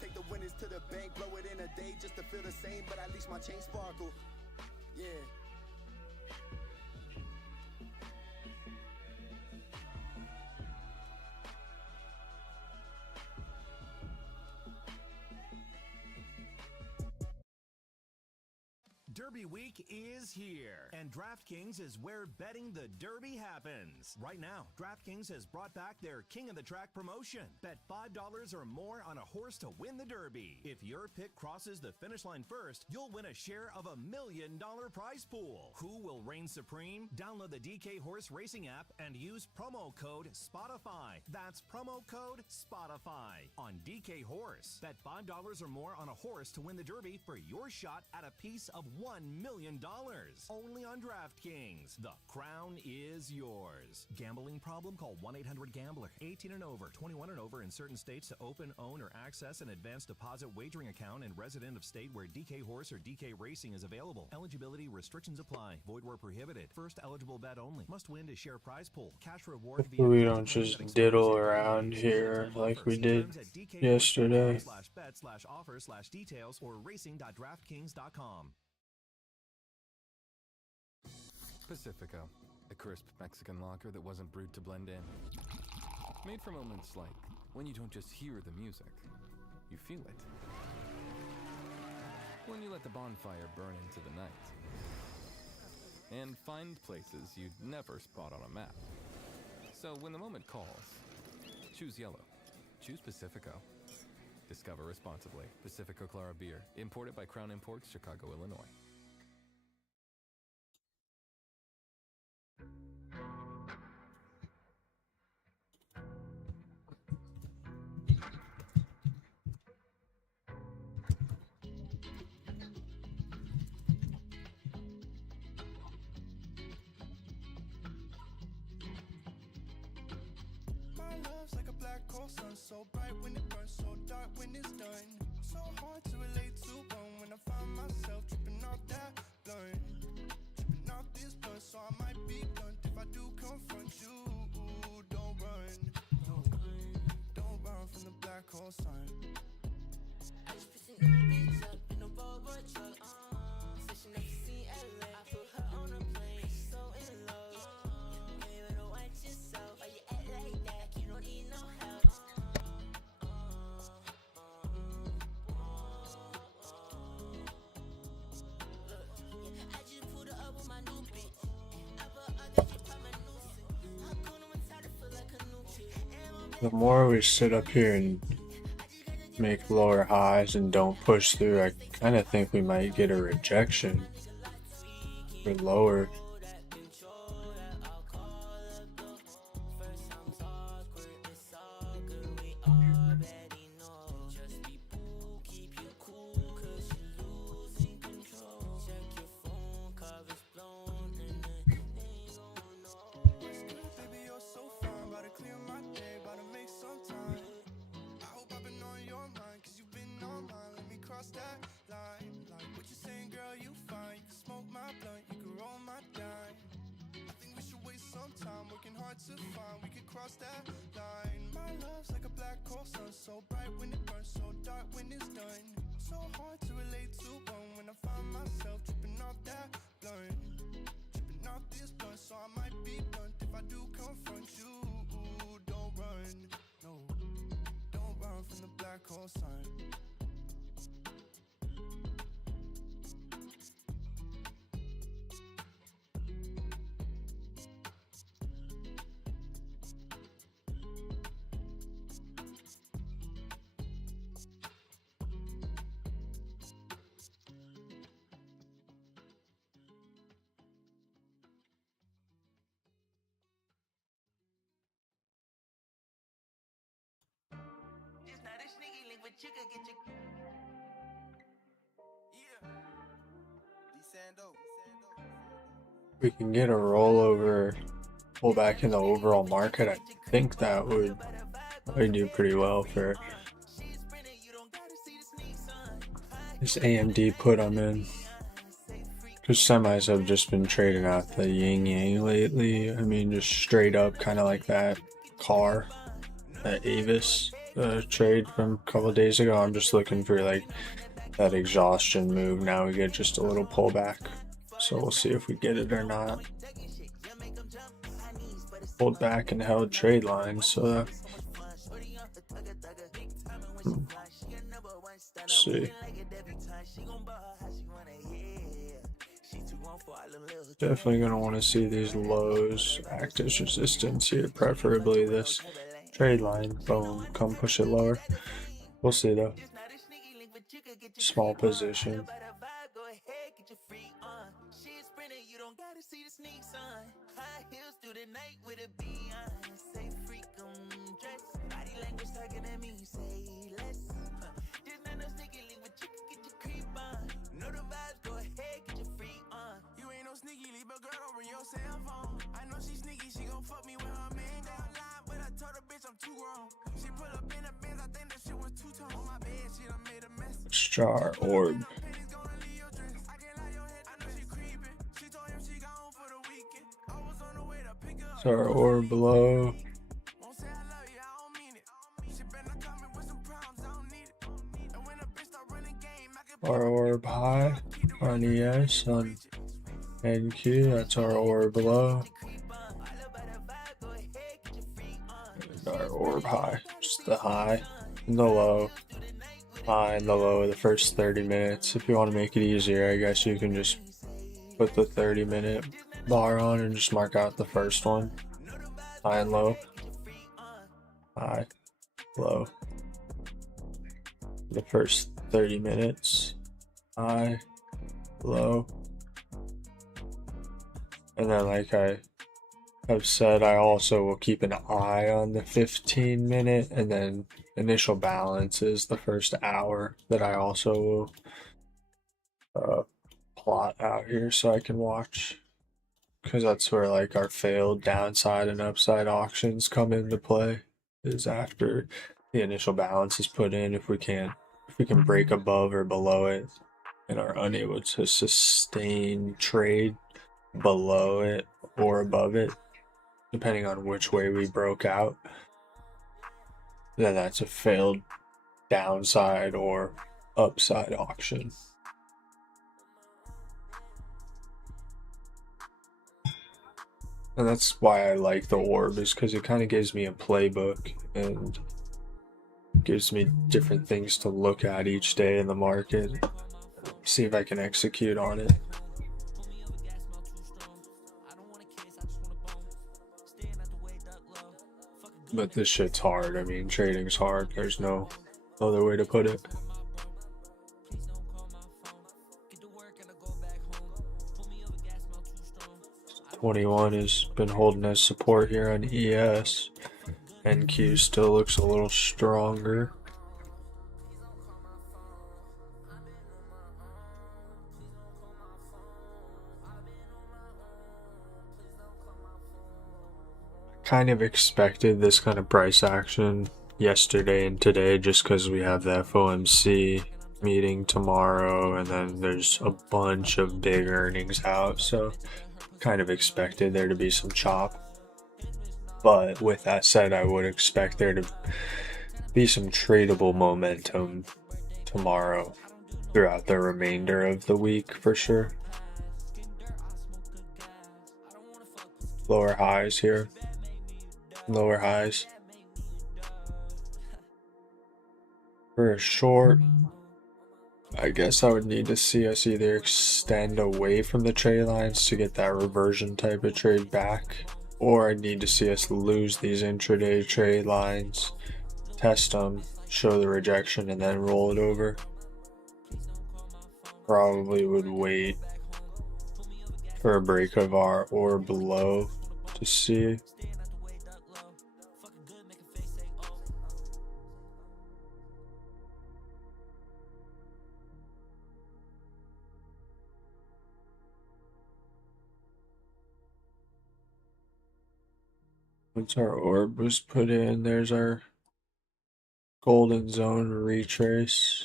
Take the winners to the bank, blow it in a day just to feel the same, but at least my chain sparkle. Yeah. Derby Week is here, and DraftKings is where betting the Derby happens. Right now, DraftKings has brought back their King of the Track promotion. Bet $5 or more on a horse to win the Derby. If your pick crosses the finish line first, you'll win a share of $1 million prize pool. Who will reign supreme? Download the DK Horse Racing app and use promo code SPOTIFY. That's promo code SPOTIFY on DK Horse. Bet $5 or more on a horse to win the Derby for your shot at a piece of $1 million. Only on DraftKings. The crown is yours. Gambling problem? Call 1-800-GAMBLER. 18 and over, 21 and over in certain states to open, own, or access an advanced deposit wagering account and resident of state where DK Horse or DK Racing is available. Eligibility restrictions apply. Void where prohibited. First eligible bet only. Must win to share prize pool. Cash reward via Hopefully we don't just diddle around here like we did yesterday. /bet/offer/details or racing.draftkings.com. Pacifico, a crisp Mexican lager that wasn't brewed to blend in. Made for moments like when you don't just hear the music, you feel it. When you let the bonfire burn into the night. And find places you'd never spot on a map. So when the moment calls, choose yellow. Choose Pacifico. Discover responsibly. Pacifico Clara Beer, imported by Crown Imports, Chicago, Illinois. Like a black hole sun, so bright when it burns, so dark when it's done. So hard to relate to one when I find myself tripping off that blunt, tripping off this blunt. So I might be blunt if I do confront you. Don't run, no, don't run from the black hole sun. I just put some new bitch up in a Volvo truck. Said she never seen LA. I put her on a plane, she's so in love. You better watch yourself. Why you act like that? You don't need no help. Look, I just pulled her up with my new bitch. I got you by my nuisance. I couldn't try to feel like a new chick. The more we sit up here and make lower highs and don't push through, I kind of think we might get a rejection for lower. To find we could cross that line. My love's like a black hole sun, so bright when it burns, so dark when it's done. So hard to relate to one when I find myself tripping off that blunt, tripping off this blunt. So I might be blunt if I do confront you. Don't run, no, don't run from the black hole sun. But you could get your We can get a rollover, pull back in the overall market. I think that would probably do pretty well for this AMD put I'm in. Because semis have just been trading out the yin yang lately. I mean, just straight up, kind of like that car, that Avis trade from a couple of days ago. I'm just looking for like that exhaustion move. Now we get just a little pullback, so we'll see if we get it or not. Pulled back and held trade lines, so let's see. Definitely gonna want to see these lows act as resistance here, preferably this trade line. Boom, come push it lower. We'll see though. Small position. Sneaky, leave a girl over your cell phone. I know she sneaky, she gon' fuck me with her man down line, but I told her bitch I'm too grown. She pull up in the Benz, I think that shit was two-tone. On my bed, she done made a mess. Star orb. Star orb below. Our orb high on ES on NQ, that's our orb below. And our orb high, just the high and the low. High and the low of the first 30 minutes. If you want to make it easier, I guess you can just put the 30-minute bar on and just mark out the first one. High and low. High, low. The first 30 minutes. High, low. And then, like I have said, I also will keep an eye on the 15-minute, and then initial balance is the first hour that I also will plot out here so I can watch, because that's where like our failed downside and upside auctions come into play, is after the initial balance is put in. If we can break above or below it and are unable to sustain trade below it or above it, depending on which way we broke out, then that's a failed downside or upside auction. And that's why I like the orb, is because it kind of gives me a playbook and gives me different things to look at each day in the market, see if I can execute on it. But this shit's hard. I mean, trading's hard. There's no other way to put it. 21 has been holding as support here on ES. NQ still looks a little stronger. Kind of expected this kind of price action yesterday and today, just because we have the FOMC meeting tomorrow and then there's a bunch of big earnings out, so kind of expected there to be some chop. But with that said, I would expect there to be some tradable momentum tomorrow throughout the remainder of the week for sure. Lower highs here. Lower highs. For a short, I guess I would need to see us either extend away from the trade lines to get that reversion type of trade back, or I'd need to see us lose these intraday trade lines, test them, show the rejection, and then roll it over. Probably would wait for a break of our or below to see. Once our orb was put in, there's our golden zone retrace.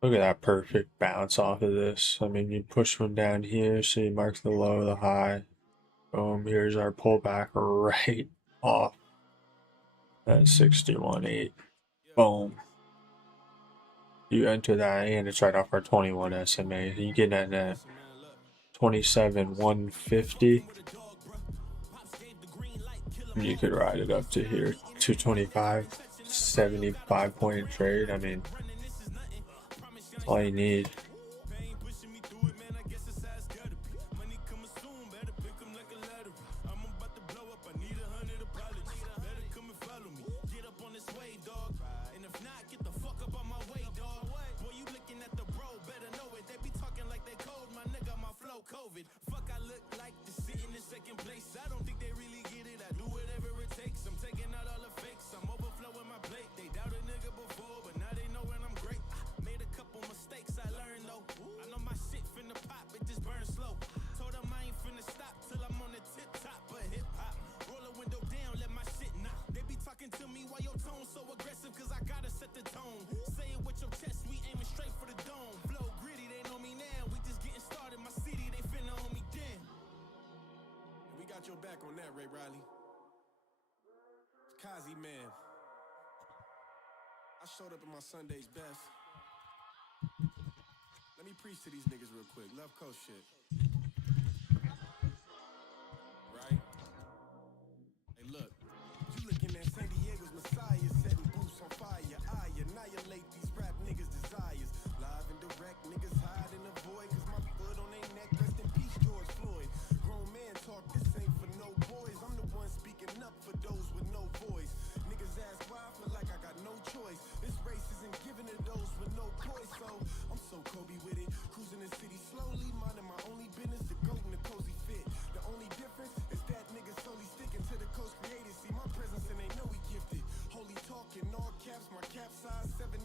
Look at that perfect bounce off of this. I mean, you push one down here, so you mark the low, the high. Boom, here's our pullback right off at 61.8. Boom. You enter that, and it's right off our 21 SMA. You get that at 27,150. You could ride it up to here, 225. 75-point trade. I mean, that's all you need. Fuck, I look like to sit in the second place. I don't think they really get it. I do whatever it takes. I'm taking out all the fakes. I'm overflowing my plate. They doubted nigga before, but now they know when I'm great. I made a couple mistakes, I learned though. I know my shit finna pop, it just burns slow. Told them I ain't finna stop till I'm on the tip top of hip hop. Roll the window down, let my shit knock. They be talking to me why your tone so aggressive, cause I gotta set the tone. Say it with your chest, we aiming straight for the dome. Flow gritty, they know me now. We just getting started. My city, they finna on me then. And we got your back on that, Ray Riley. It's Kazi, man. I showed up in my Sunday's best. Let me preach to these niggas real quick. Love Coast shit. Right? Hey, look. You looking at San Diego's Messiah, setting boots on fire. I annihilate these rap niggas' desires. Live and direct, niggas hide in the void, cause my foot on their neck. Rest in peace, George Floyd. Grown man talk, this ain't for no boys. I'm the one speaking up for those with no voice. Niggas ask why I feel like I got no choice. This race isn't given to those with no voice, so I'm so Kobe with it. Cruising the city slowly, minding my only business, the goat and the cozy fit. The only difference is that niggas solely sticking to the coast created. See my presence and they know we gifted. Holy talk in all caps, my cap size 7.5,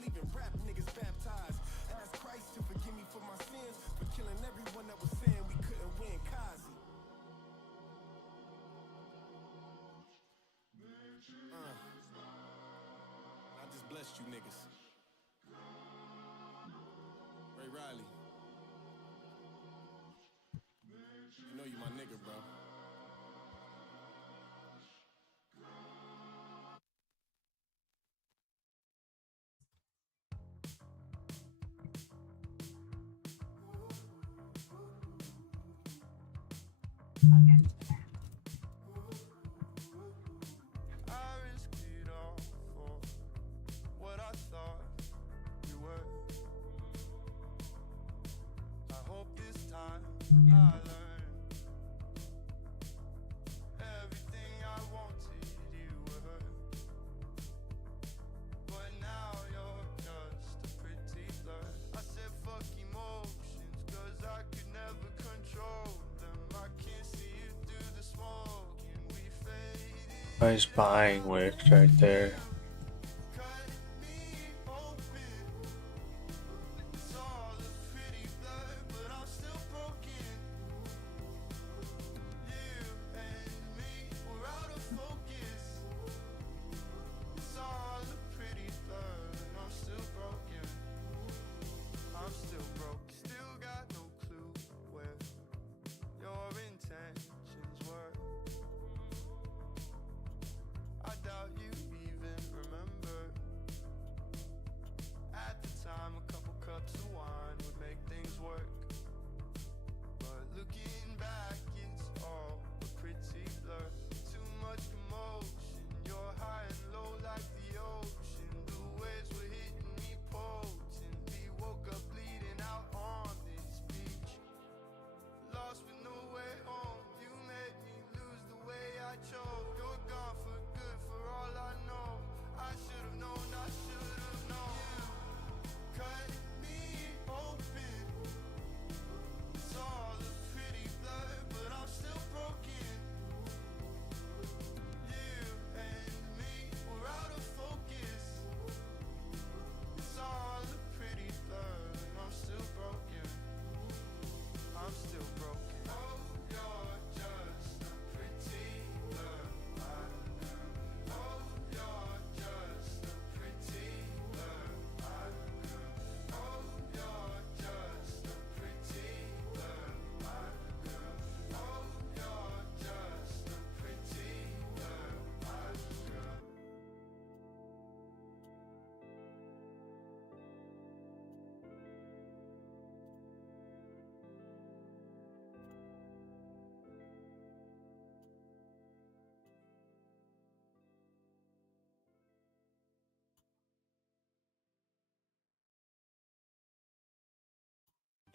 leaving rap niggas baptized. Ask Christ to forgive me for my sins, for killing everyone that was saying we couldn't win. Kazi. I just blessed you niggas. Ray Riley. You know you my nigga, bro. I risked it all for what I thought you were. I hope this time I learn everything I wanted you were. But now you're just a pretty blur. I said fuck emotions, cause I could never control them. I can't see you through the smoke and we faded. Nice buying wicks right there. It's all a pretty blur, but I'm still broken. You and me, we're out of focus. It's all a pretty blur, and I'm still broken. I'm still broken. Still got no clue where your intentions were. I doubt you even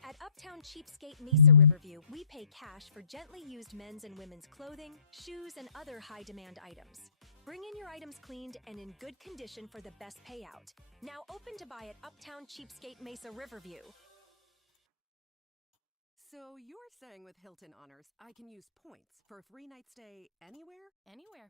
At Uptown Cheapskate Mesa Riverview, we pay cash for gently used men's and women's clothing, shoes, and other high-demand items. Bring in your items cleaned and in good condition for the best payout. Now open to buy at Uptown Cheapskate Mesa Riverview. So you're saying with Hilton Honors, I can use points for a free night stay anywhere? Anywhere.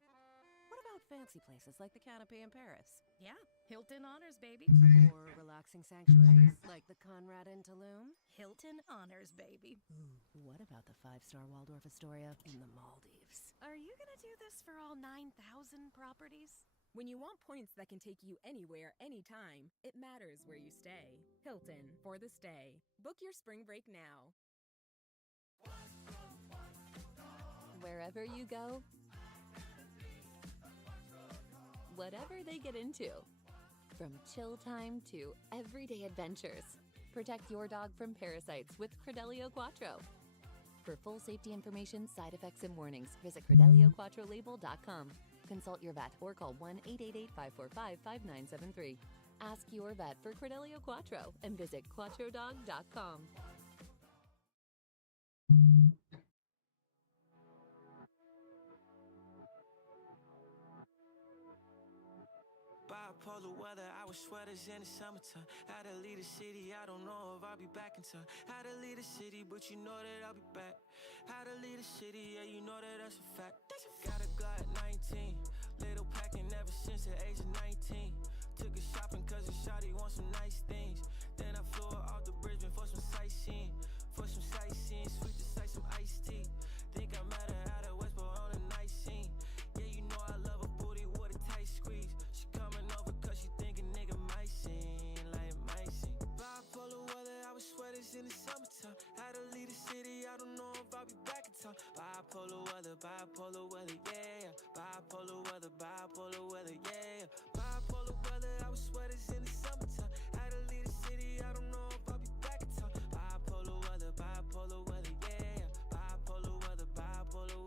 What about fancy places like the Canopy in Paris? Yeah, Hilton Honors, baby. Or relaxing sanctuaries like the Conrad in Tulum? Hilton Honors, baby. Ooh, what about the 5-star Waldorf Astoria in the Maldives? Are you gonna do this for all 9,000 properties? When you want points that can take you anywhere, anytime, it matters where you stay. Hilton, for the stay. Book your spring break now. Wherever you go, whatever they get into, from chill time to everyday adventures, protect your dog from parasites with Credelio Quattro. For full safety information, side effects, and warnings, visit CredeliaQuattroLabel.com. Consult your vet or call 1-888-545-5973. Ask your vet for Credelio Quattro and visit QuattroDog.com. Bipolar weather, I was sweaters in the summertime. Had to leave the city, I don't know if I'll be back in time. Had to leave the city, but you know that I'll be back. Had to leave the city, yeah, you know that that's a fact. Got a Glock 19, little packing ever since the age of 19. Took her shopping cause the shawty want some nice things. Then I flew her off the Brisbane for some sightseeing. Sweet to sight, some iced tea. Think I met her out of Westboro on a night scene. Yeah, you know I love a booty with a tight squeeze. She coming over cause she think a nigga might sing, like might sing. Bipolar weather, I was sweaters in the summertime. Had to leave the city, I don't know if I'll be back in time. Bipolar weather, yeah. Bipolar weather, yeah. Bipolar weather, I was sweaters in the summertime. Had to leave the city, I don't know if I'll be back in time. Bipolar weather, yeah. Bipolar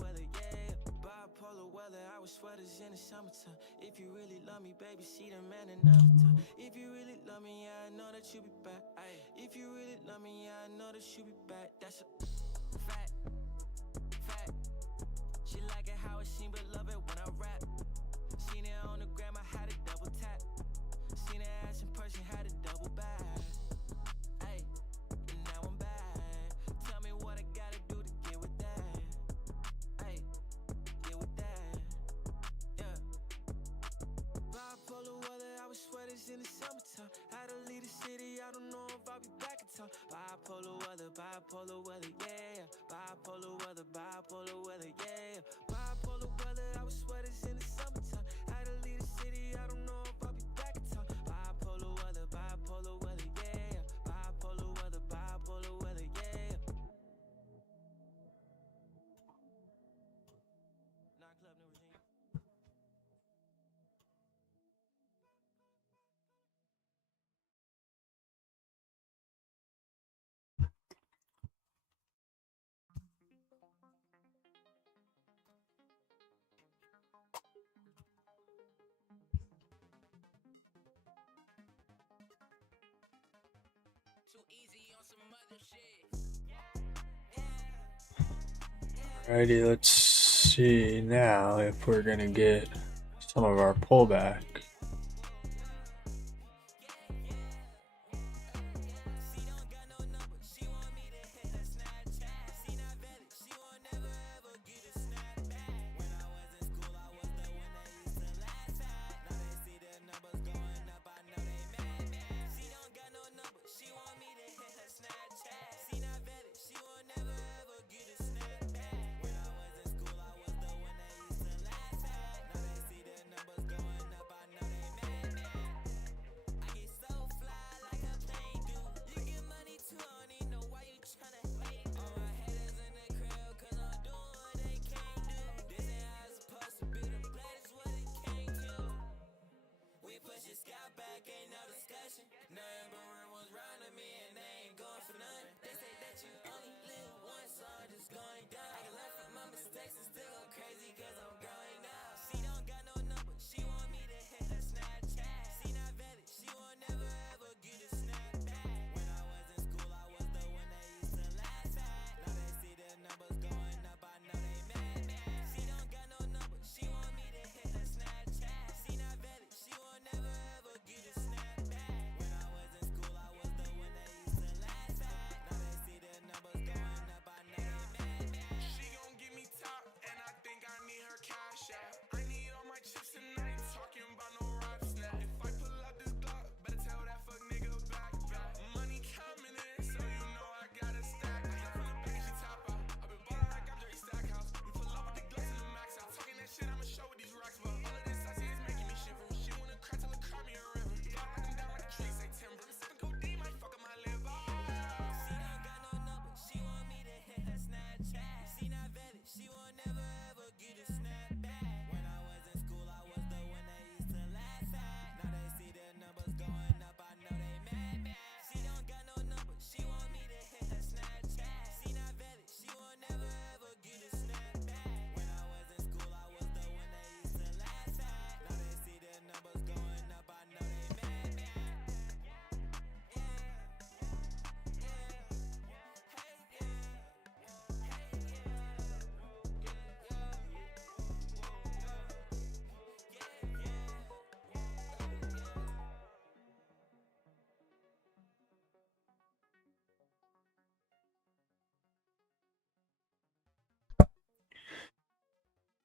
weather, yeah. Bipolar weather, I was sweaters in the summertime. If you really love me, baby, see the man another time. If you really love me, yeah, I know that you be back. Ay. If you really love me, yeah, I know that you be back. That's a fact. She like it how it seem, but love it when I rap. Seen it on the gram, I had a double tap. Seen her ass in person, had a double back. Ay, and now I'm back. Tell me what I gotta do to get with that. Ay, get with that. Yeah. Bipolar weather, I was sweaters in the summertime. Had to leave the city, I don't know if I'll be back in time. Bipolar weather, yeah. Bipolar weather, yeah. Bipolar weather, I was sweaters in the summertime. Had to leave the city, I don't know if I'll be back in time. Bipolar weather, yeah. Bipolar weather, yeah. Nightclub New Regime. Alrighty, let's see now if we're gonna get some of our pullback.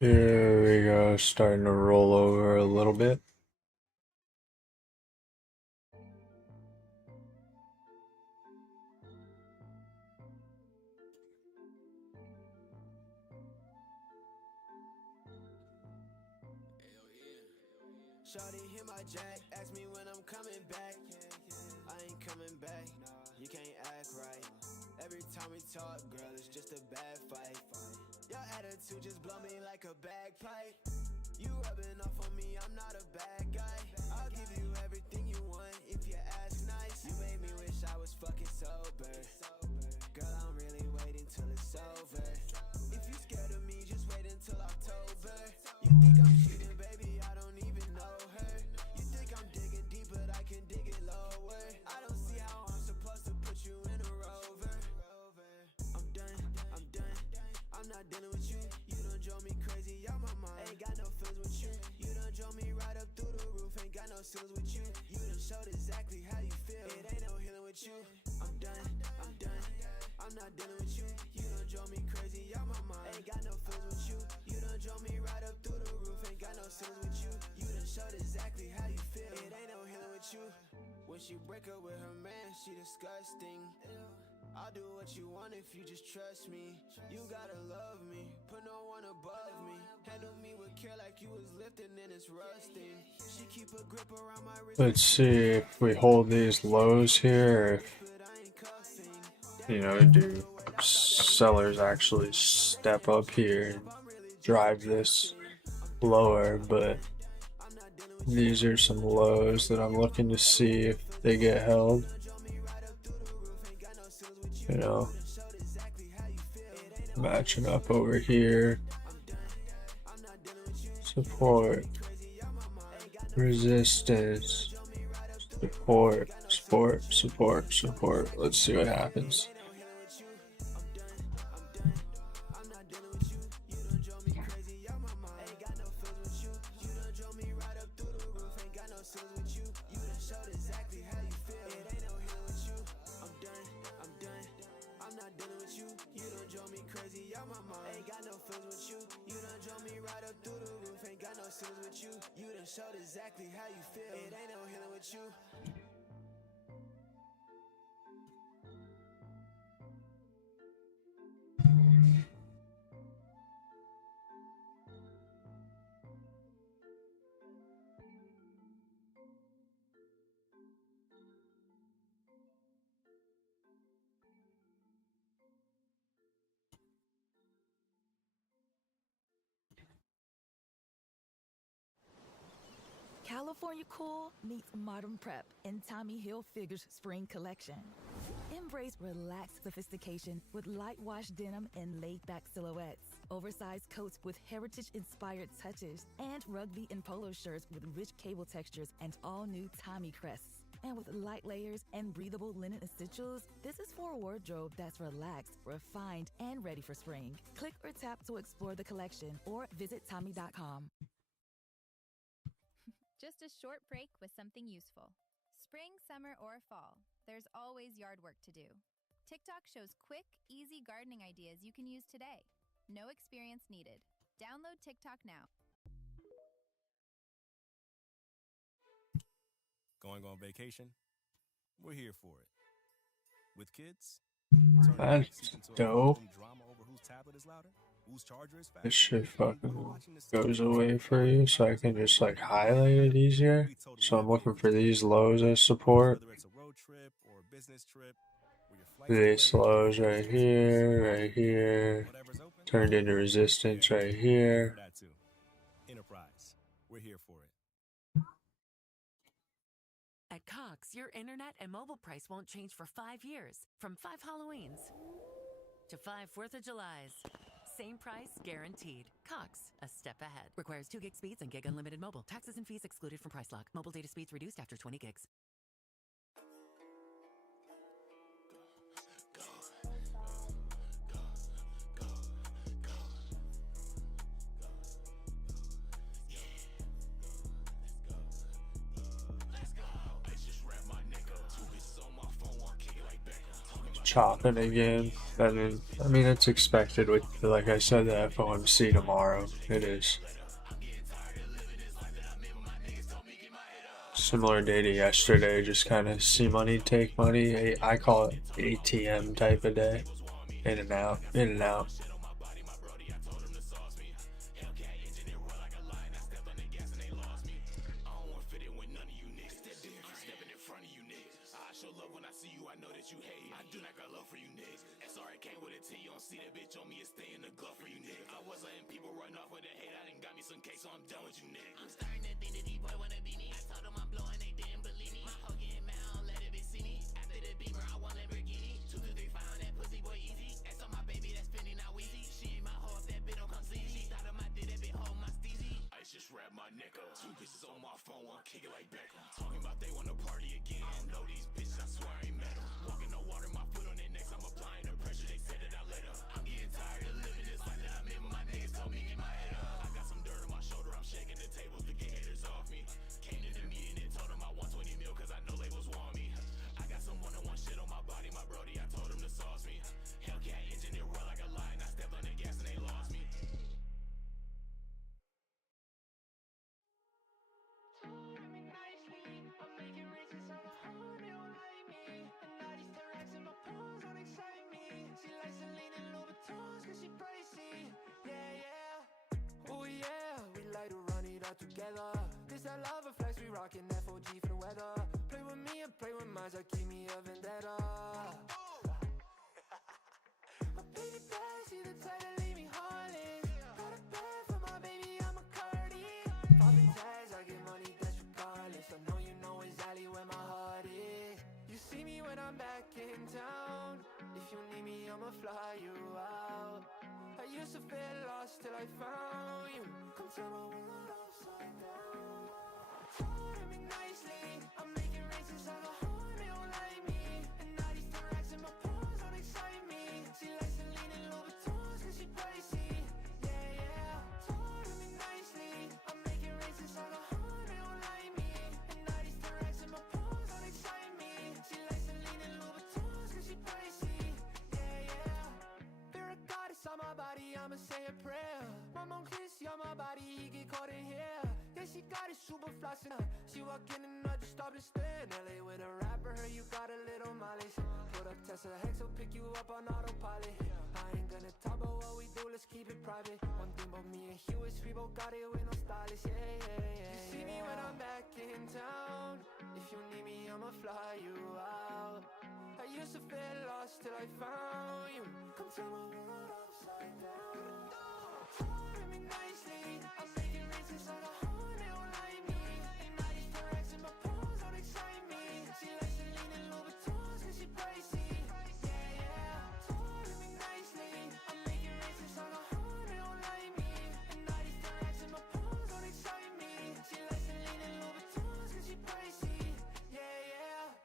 Here we go, starting to roll over a little bit. Shawty hit my jack, ask me when I'm coming back. I ain't coming back, you can't act right. Every time we talk, girl, it's just a bad fight. Your attitude just blow me like a bagpipe. You rubbing off on me, I'm not a bad guy. I'll give you everything you want if you ask nice. You made me wish I was fucking sober. Girl, I'm really waiting till it's over. If you scared of me, just wait until October. You think I'm cheating, baby, I don't even know her. You think I'm digging deep, but I can dig it lower. I don't see how I'm supposed to put you in a rover. I'm done, I'm not dealing with you. You done drove me crazy, out my mind. Ain't got no feelings with you. You done drove me right up through the roof. Ain't got no feelings with you. You done showed exactly how you feel. It ain't no healing with you. I'm done, I'm not dealing with you. You done drove me crazy, out my mind. Ain't got no feelings with you. You done drove me right up through the roof. Ain't got no feelings with you. You done showed exactly how you feel. It ain't no healing with you. When she break up with her man, she disgusting. I'll do what you want if you just trust me. You gotta love me, put no one above me. Handle me with care like you was lifting and it's rusting. She keep a grip around my wrist. Let's see if we hold these lows here, if, you know, do sellers actually step up here and drive this lower, but these are some lows that I'm looking to see if they get held. You know, matching up over here. Support, resistance, support, support. Let's see what happens. Showed exactly how you feel. It ain't no healing with you. California cool meets modern prep in Tommy Hilfiger's spring collection. Embrace relaxed sophistication with light wash denim and laid-back silhouettes, oversized coats with heritage-inspired touches, and rugby and polo shirts with rich cable textures and all-new Tommy crests. And with light layers and breathable linen essentials, this is for a wardrobe that's relaxed, refined, and ready for spring. Click or tap to explore the collection or visit Tommy.com. Just a short break with something useful. Spring, summer, or fall, there's always yard work to do. TikTok shows quick, easy gardening ideas you can use today. No experience needed. Download TikTok now. Going on vacation? We're here for it. With kids? That's dope. Drama over whose tablet is louder, whose charger is faster. This shit fucking goes away for you, so I can just like highlight it easier. So I'm looking for these lows as support. Whether it's a road trip or a business trip, These lows right here, turned into resistance right here. Enterprise, we're here for it. At Cox, your internet and mobile price won't change for 5 years. From 5 Halloweens to 5 4th of Julys. Same price, guaranteed. Cox, a step ahead. Requires 2 gig speeds and gig unlimited mobile. Taxes and fees excluded from price lock. Mobile data speeds reduced after 20 gigs. chopping again. I mean, it's expected with, like I said, the FOMC tomorrow. It is. Similar day to yesterday, just kind of see money, take money. I call it ATM type of day. In and out, in and out. Together, this that love flex, we rockin' FOG for the weather. Play with me and play with mine, I keep me a vendetta. My baby bad, she the type to leave me heartless. Got a bag for my baby, I'm a Cardi. Poppin' tags, I get money, that's regardless. I know you know exactly where my heart is. You see me when I'm back in town. If you need me, I'ma fly you out. I used to feel lost till I found you. Come tell my world upside down. Talking me nicely, I'm making rain since I got home, they don't like me. And now these racks in my pores don't excite me. She likes Celine and Louis Vuittons cause she pricey. Yeah, yeah. Talking me nicely, I'm making rain since I got home, they don't like me. And now these racks in my pores don't excite me. She likes Celine and Louis Vuittons cause she pricey. Yeah, yeah. Fear of goddess on my body, I'ma say a prayer. My mom kiss you on my body, he get caught in here. Yeah, she got it super flossing. She walk in and I just stop and stare. In LA with a rapper, her you got a little mileage. Put up Tesla Hex, will pick you up on autopilot. I ain't gonna talk about what we do, let's keep it private. One thing about me and Hugh is we both got it with no stylist. Yeah, yeah, yeah. You see me when I'm back in town. If you need me, I'ma fly you out. I used to feel lost till I found you. Come tell my world upside down. Talking me nicely, I'm making rain since I got home, they don't like me. And now these racks in my pores don't excite me. She likes Celine and Louis Vuittons cause she pricey. Yeah, yeah. Talking me nicely, I'm making rain since I got home, they don't like me. And now these racks in my pores don't excite me. She likes Celine and Louis Vuittons cause she pricey. Yeah, yeah.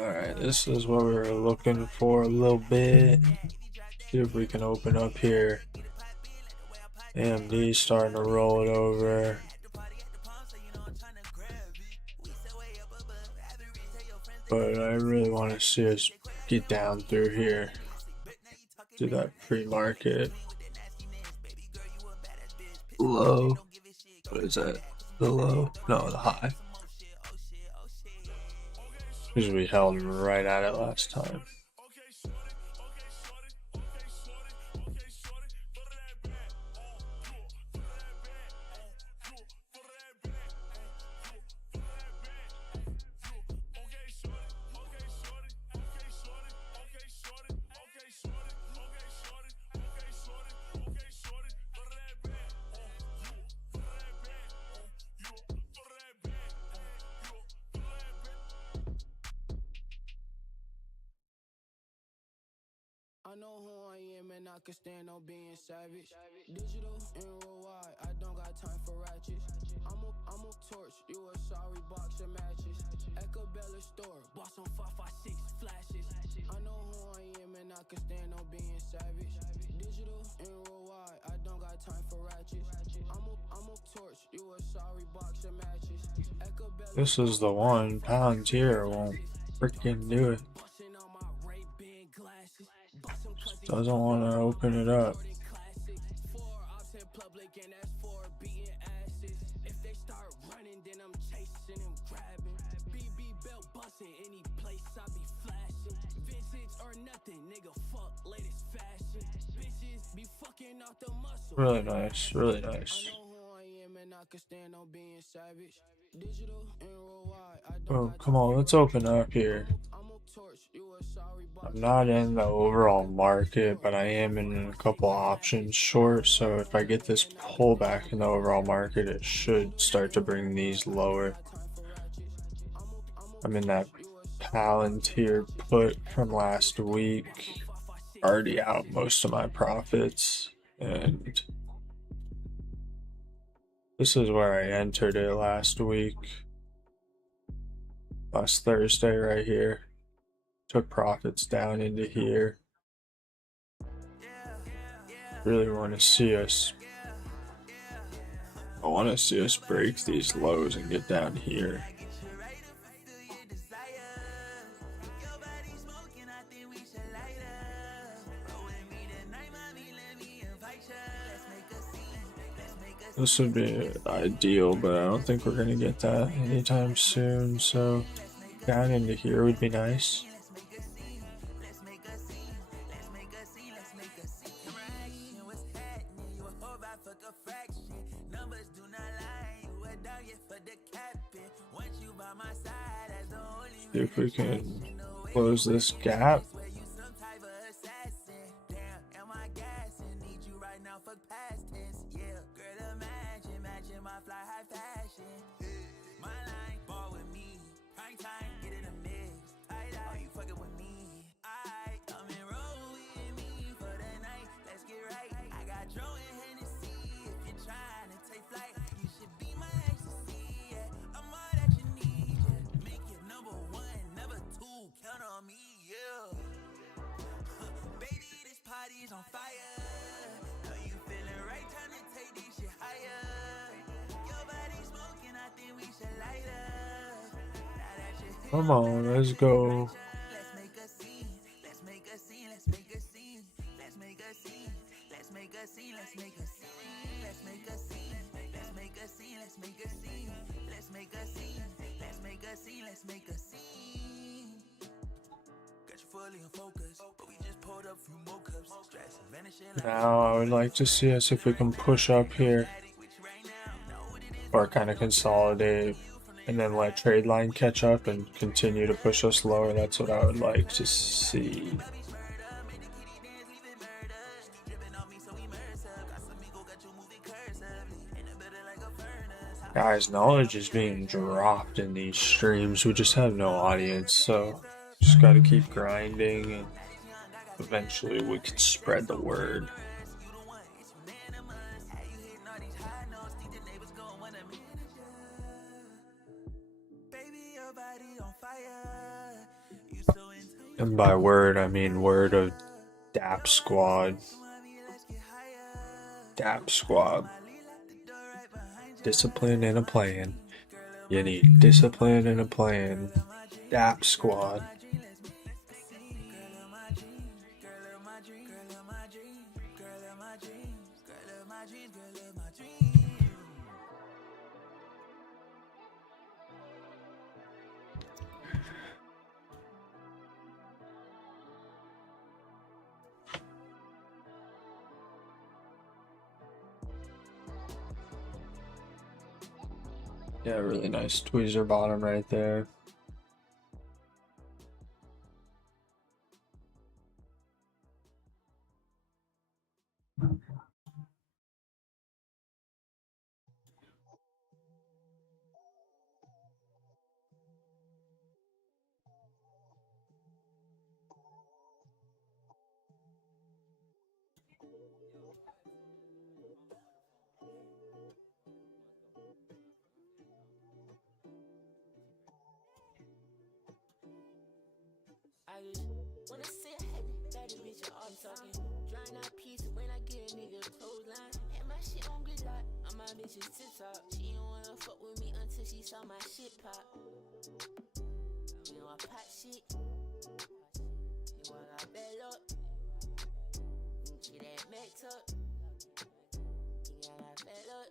Alright, this is what we were looking for a little bit. See if we can open up here. AMD starting to roll it over. But I really want to see us get down through here to that pre-market low. What is that? The low? No, the high. Because we held right at it last time. I know who I am and I can stand on being savage. Digital and worldwide, I don't got time for ratchets. I'm a torch, you a sorry box of matches. Ecabella store, bought some 556 flashes. I know who I am and I can stand on being savage. Digital and worldwide, I don't got time for ratchets. I'm a torch, you a sorry box of matches. This is the one. Palantir won't freaking do it. Doesn't want to open it up. Really nice, really nice. Oh, come on, let's open up here. I'm not in the overall market, but I am in a couple options short, so if I get this pullback in the overall market, it should start to bring these lower. I'm in that Palantir put from last week, already out most of my profits, and this is where I entered it last week, last Thursday right here. Took profits down into here. Really want to see us. I want to see us break these lows and get down here. This would be ideal, but I don't think we're going to get that anytime soon, so down into here would be nice. See if we can close this gap. Come on, let's go. Now I would like to see us if we can push up here or kind of consolidate and then let trade line catch up and continue to push us lower. That's what I would like to see. Guys, knowledge is being dropped in these streams. We just have no audience, so just gotta keep grinding and eventually we can spread the word. And by word, I mean word of DAP Squad. DAP Squad. Discipline and a plan. You need discipline and a plan. DAP Squad. Yeah, really nice tweezer bottom right there. I just wanna say I had that bitch all I'm talking. Drying out peace when I get a nigga clothesline. And my shit on good lot. On my bitch's TikTok. She ain't wanna fuck with me until she saw my shit pop. You know I pop shit. You know I got bad luck. She that messed up. You got that bad luck.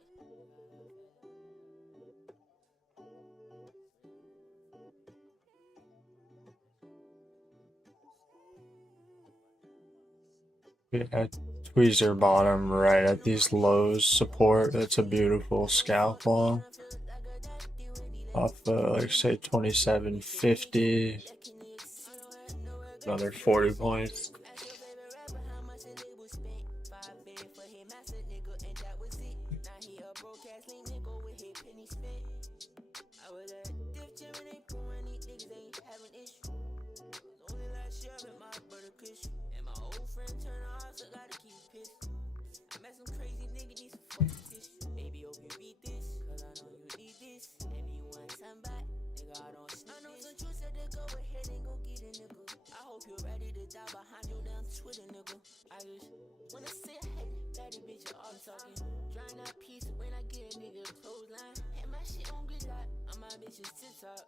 Yeah, tweezer bottom right at these lows support. That's a beautiful scalp long. Off like say 2750. Another 40 points.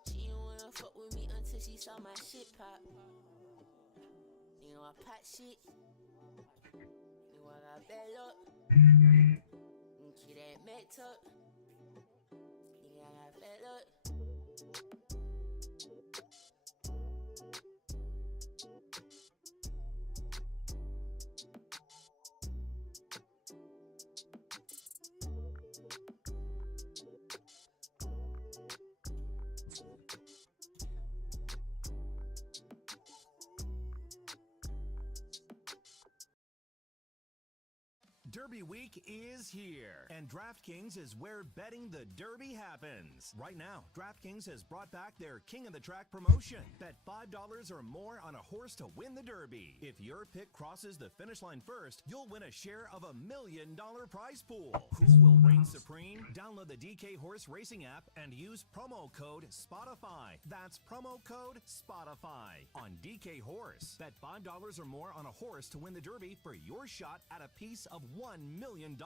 She ain't wanna fuck with me until she saw my shit pop. You know I pop shit. You know I got bad luck. She that messed up. You know I got bad luck. Derby Week is here, and DraftKings is where betting the Derby happens. Right now, DraftKings has brought back their King of the Track promotion. Bet $5 or more on a horse to win the Derby. If your pick crosses the finish line first, you'll win a share of $1 million prize pool. Who will reign supreme? Download the DK Horse Racing app and use promo code SPOTIFY. That's promo code SPOTIFY on DK Horse. Bet $5 or more on a horse to win the Derby for your shot at a piece of $1 million.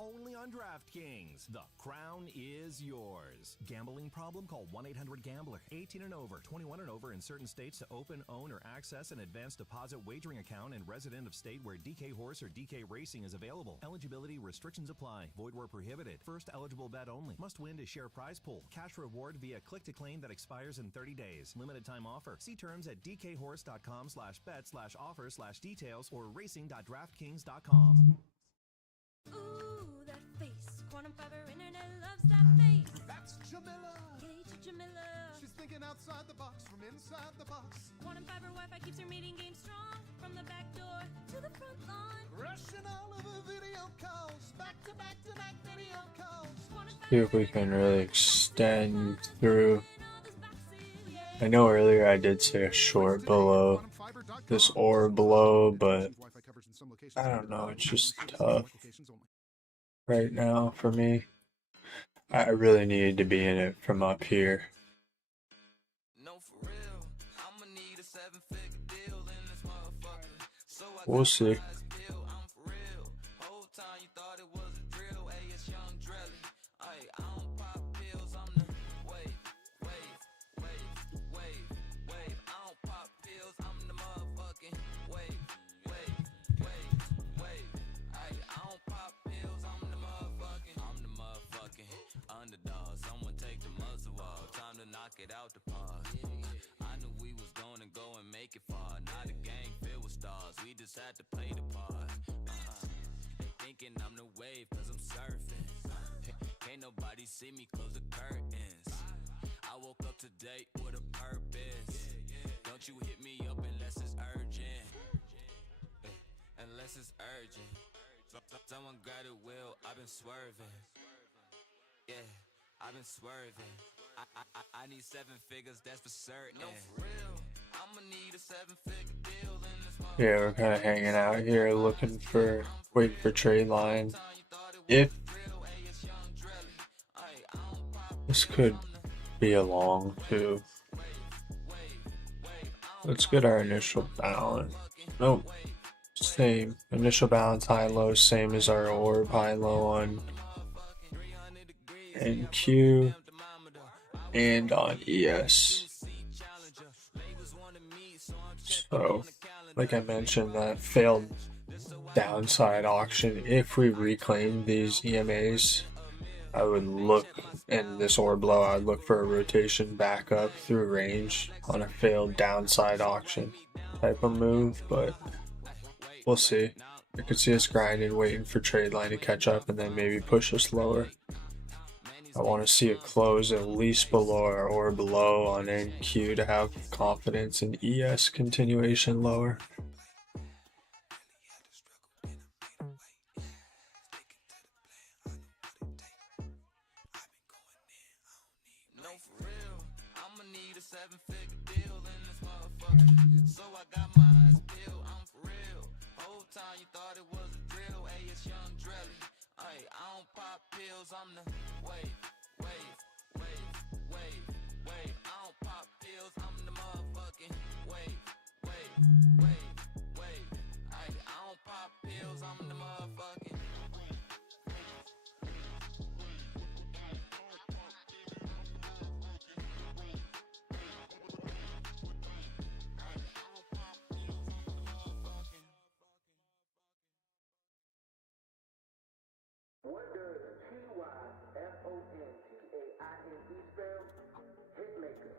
Only on DraftKings. The crown is yours. Gambling problem? Call 1-800-GAMBLER. 18 and over, 21 and over in certain states to open, own, or access an advanced deposit wagering account and resident of state where DK Horse or DK Racing is available. Eligibility restrictions apply. Void where prohibited. First eligible bet only. Must win to share prize pool. Cash reward via click to claim that expires in 30 days. Limited time offer. See terms at dkhorse.com/bet/offer/details or racing.draftkings.com. Ooh, that face. Quantum fiber internet loves that face. That's Jamila. Gauge Jamila. She's thinking outside the box from inside the box. Quantum fiber Wi-Fi keeps her meeting game strong. From the back door to the front lawn. Rushing all of her video calls. Back to back video calls. See if we can really extend through. I know earlier I did say a short below this ORB below, but I don't know, it's just tough right now for me. I really needed to be in it from up here. We'll see. It out the park. I knew we was gonna go and make it far. Not a gang filled with stars, we just had to play the part. They thinking I'm the wave cause I'm surfing. Can't nobody see me close the curtains. I woke up today with a purpose. Don't you hit me up unless it's urgent. Unless it's urgent. Someone grab it, will. I've been swerving. Yeah, I've been swerving. I need 7 figures, that's for certain. No, for real. I'ma need a 7-figure deal in this month. Yeah, we're kind of hanging out here waiting for trade line. If this could be a long too. Let's get our initial balance. Nope. Same. Initial balance high low, same as our orb high low on NQ and on ES. So, like I mentioned, that failed downside auction. If we reclaim these EMAs, I would look, in this orb low, I would look for a rotation back up through range on a failed downside auction type of move, but we'll see. I could see us grinding, waiting for trade line to catch up, and then maybe push us lower. I want to see it close at least below or below on NQ to have confidence in ES continuation lower. No, for real. I'ma need a 7-figure deal in this motherfucker. So I got my eyes peeled. I'm for real. Whole time you thought it was a drill. Hey, it's Young Drelly. Ay, I don't pop pills. I'm the wave. I don't pop pills. I'm the motherfucking wave. Ay, I don't pop pills. I'm the motherfucking. What does TYFONTAINE spell? Hitmaker.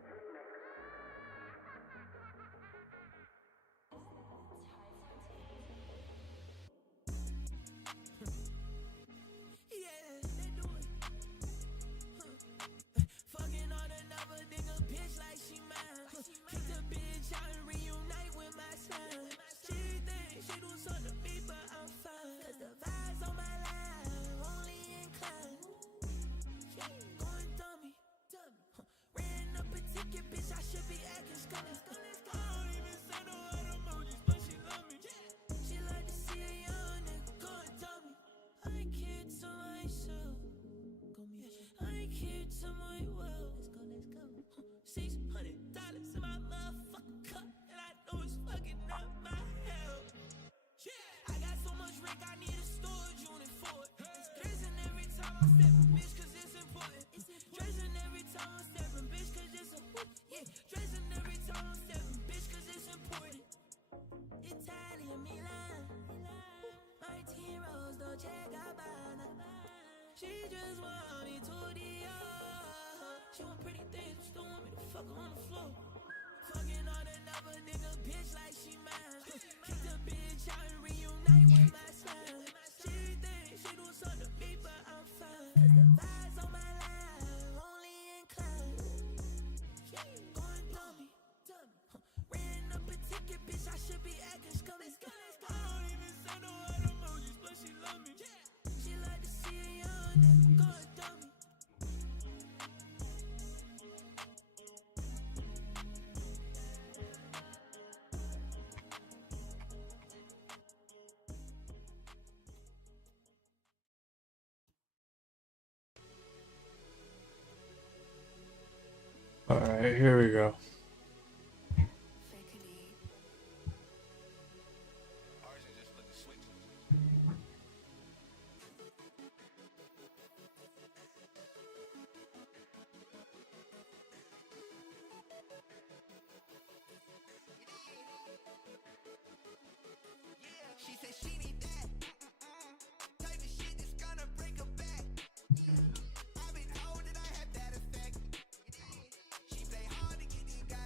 Yeah, they do it. Fucking on another nigga bitch like she mine. Kick the bitch out and reunite with my slime. She thinks she do something to me, but I'm fine. Cause the vibes on my line only incline. Going dummy. Ran up a ticket, bitch, I should be acting scummy. I don't even say no other emojis, but she love me. She like to see a young nigga going dummy. I kid to myself. I kid to my well. Let's go. $600 in my motherfucking cup, and I know it's fucking up my health. I got so much rank, I need a storage unit for it. Dressing every time I'm stepping, bitch, cause it's important. Dressing every time I'm stepping, bitch, cause it's a yeah. Dressing every time I'm stepping, bitch, cause it's important. Italian Milan. My T-Rose, Dolce Gabbana. She just want me to the she want pretty things, still want me to fuck her on the floor. Fucking on another nigga bitch like she mine. Kick the bitch out and reunite with my slime. She thinks she do something to me, but I'm fine. Cause the vibes on my line only incline. Going dummy. Ran up a ticket, bitch, I should be acting scummy. I don't even say no other emojis, but she love me. She like to see a young nigga going dummy. Alright, here we go. She said she need that type of shit that's gonna break her back. I've been told that I have that effect. She play hard to get these guys.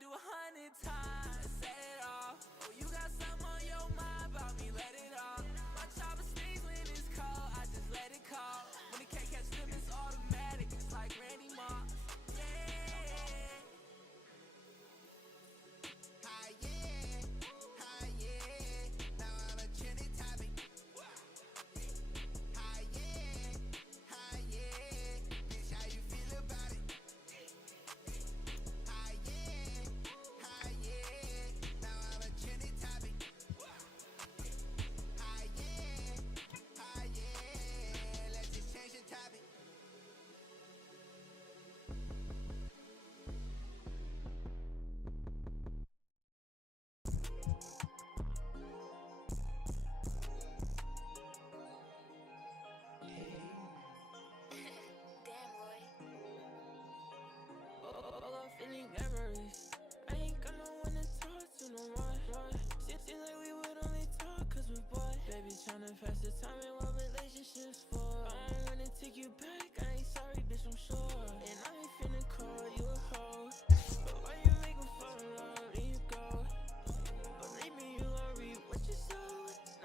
do 100 times. Set it off. Oh, you got something on your mind about me, let it off. My chopper stings when it's cold, I just let it call. When it can't catch them, it's automatic, it's like Randy Moss. Yeah. Hi, yeah. Hi, yeah. Now I'm a trending topic. Hi, yeah. Hi, yeah. Bitch, how you feel about it? Hi, yeah. Hi, yeah. Now I'm a trending topic. Hi, yeah. Hi, yeah. Let's just change the topic. All I'm feeling memories. I ain't got no one to talk to no more. Seems like we would only talk cause we're boy. Baby tryna pass the time and what relationships for. I don't wanna take you back, I ain't sorry, bitch, I'm sure. And I ain't finna call you a hoe. But why you make me fall in love and you go? Believe me, you gon' reap what you sow.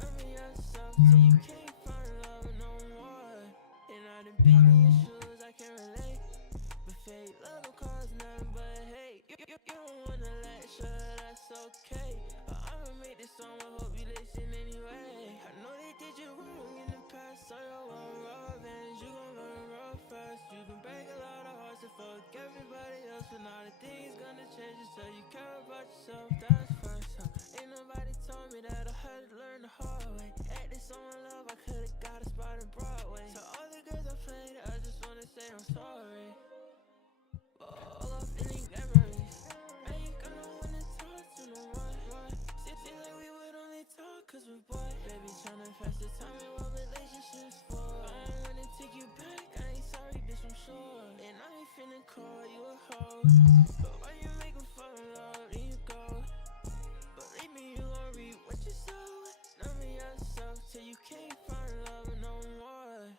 Love me yourself till you can't find love no more. And I done been in your shoes, I can relate. But fake love don't cause nothing but hate. You don't wanna let sure that's okay. But I'ma make this song, I hope you listen anyway. I know they did you wrong in the past, so you won't revenge. You gon' learn real fast. You can break a lot of hearts and fuck everybody else, but now the things gonna change you, so you care about yourself. That's first. Ain't nobody told me that I had to learn the hard way. At this on my love, I could've got a spot in Broadway. So all the girls I played, I just wanna say I'm sorry. All I'm feeling memories. I ain't got no one to talk to no more. Seems like we would only talk cause we're boy. Baby tryna pass the time and what relationships for. I don't wanna take you back, I ain't sorry, bitch, I'm sure. And I ain't finna call you a hoe. But why you make me fall in love and you go? Believe me, you gon' reap what you sow. Love me yourself till you can't find love no more.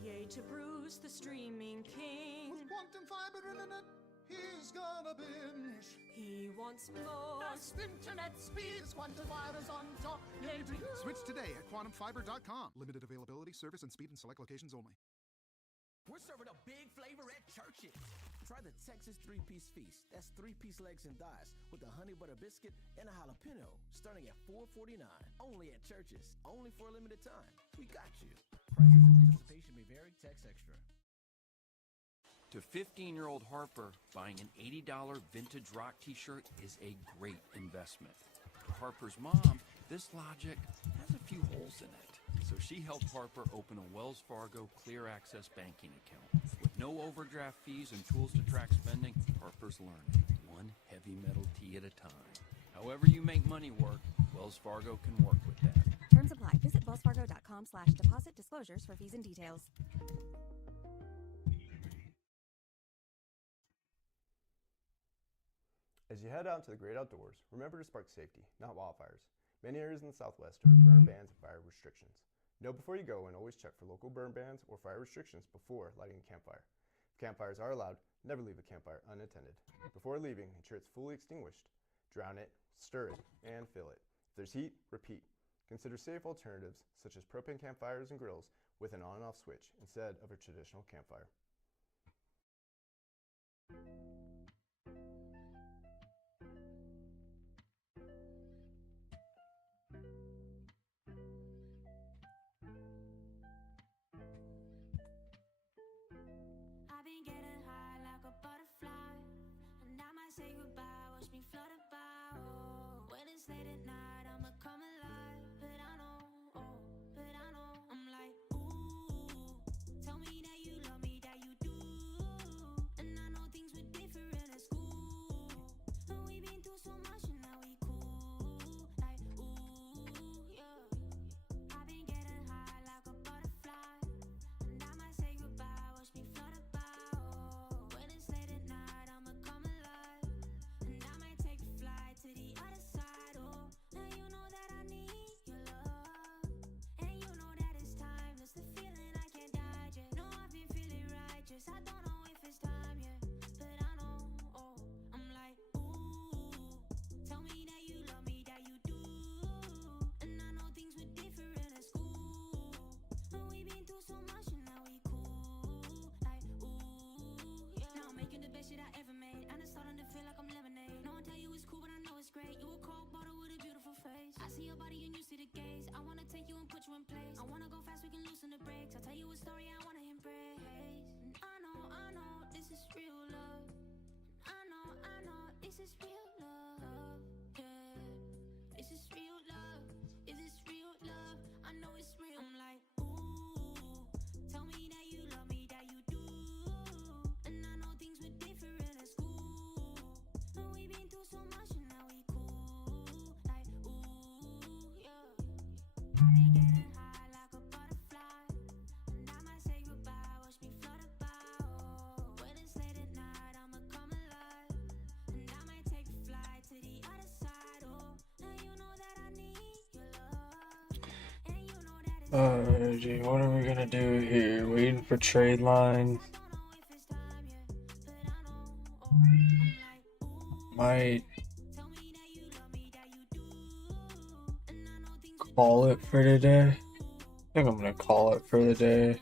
Yay to Bruce, the streaming king. With quantum fiber internet, he's gonna binge. He wants more. Best internet speeds, quantum fiber's on top. Yay to you. Switch today at quantumfiber.com. Limited availability, service, and speed in select locations only. We're serving up big flavor at Church's. Try the Texas 3-piece feast. That's 3-piece legs and thighs with a honey butter biscuit and a jalapeno, starting at $4.49. Only at Church's. Only for a limited time. We got you. Prices and participation may vary. Text extra. To 15-year-old Harper, buying an $80 vintage rock t-shirt is a great investment. To Harper's mom, this logic has a few holes in it. So she helped Harper open a Wells Fargo Clear Access banking account. With no overdraft fees and tools to track spending, Harper's learning, one heavy metal tee at a time. However you make money work, Wells Fargo can work with that. Terms apply. Visit wellsfargo.com/deposit disclosures for fees and details. As you head out into the great outdoors, remember to spark safety, not wildfires. Many areas in the Southwest are in burn bans and fire restrictions. Know before you go and always check for local burn bans or fire restrictions before lighting a campfire. If campfires are allowed, never leave a campfire unattended. Before leaving, ensure it's fully extinguished. Drown it, stir it, and fill it. If there's heat, repeat. Consider safe alternatives such as propane campfires and grills with an on and off switch instead of a traditional campfire. I've been getting high like a butterfly, and I might say goodbye, watch me flutter by. Oh, when it's late at night, I'ma come alive, but I know, I'm like, ooh, tell me that this real love? Yeah. Is this real love? Is this real love? I know it's real. I'm like, ooh, tell me that you love me, that you do. And I know things were different at school. And we been through so much and now we cool. Like, ooh, yeah. I be getting high like a butterfly. And I might say goodbye, watch me flutter by. Oh, when it's late at night, I'ma come alive. And I might take a flight to the other side. Oh, and you know that I need your love. And you know that it's Alrighty, what are we gonna do here? Waiting for trade line. Might call it for today. I think I'm gonna call it for the day.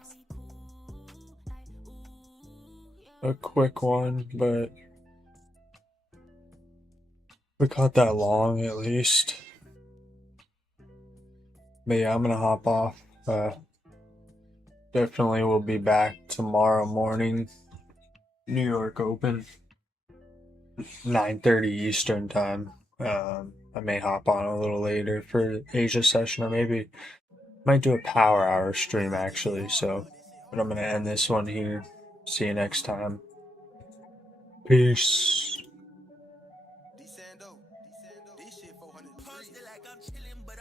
A quick one, but we caught that long at least. But yeah, I'm gonna hop off. Definitely will be back tomorrow morning. New York Open, 9:30 Eastern time. I may hop on a little later for Asia session, or maybe might do a power hour stream actually. So, but I'm gonna end this one here. See you next time. Peace.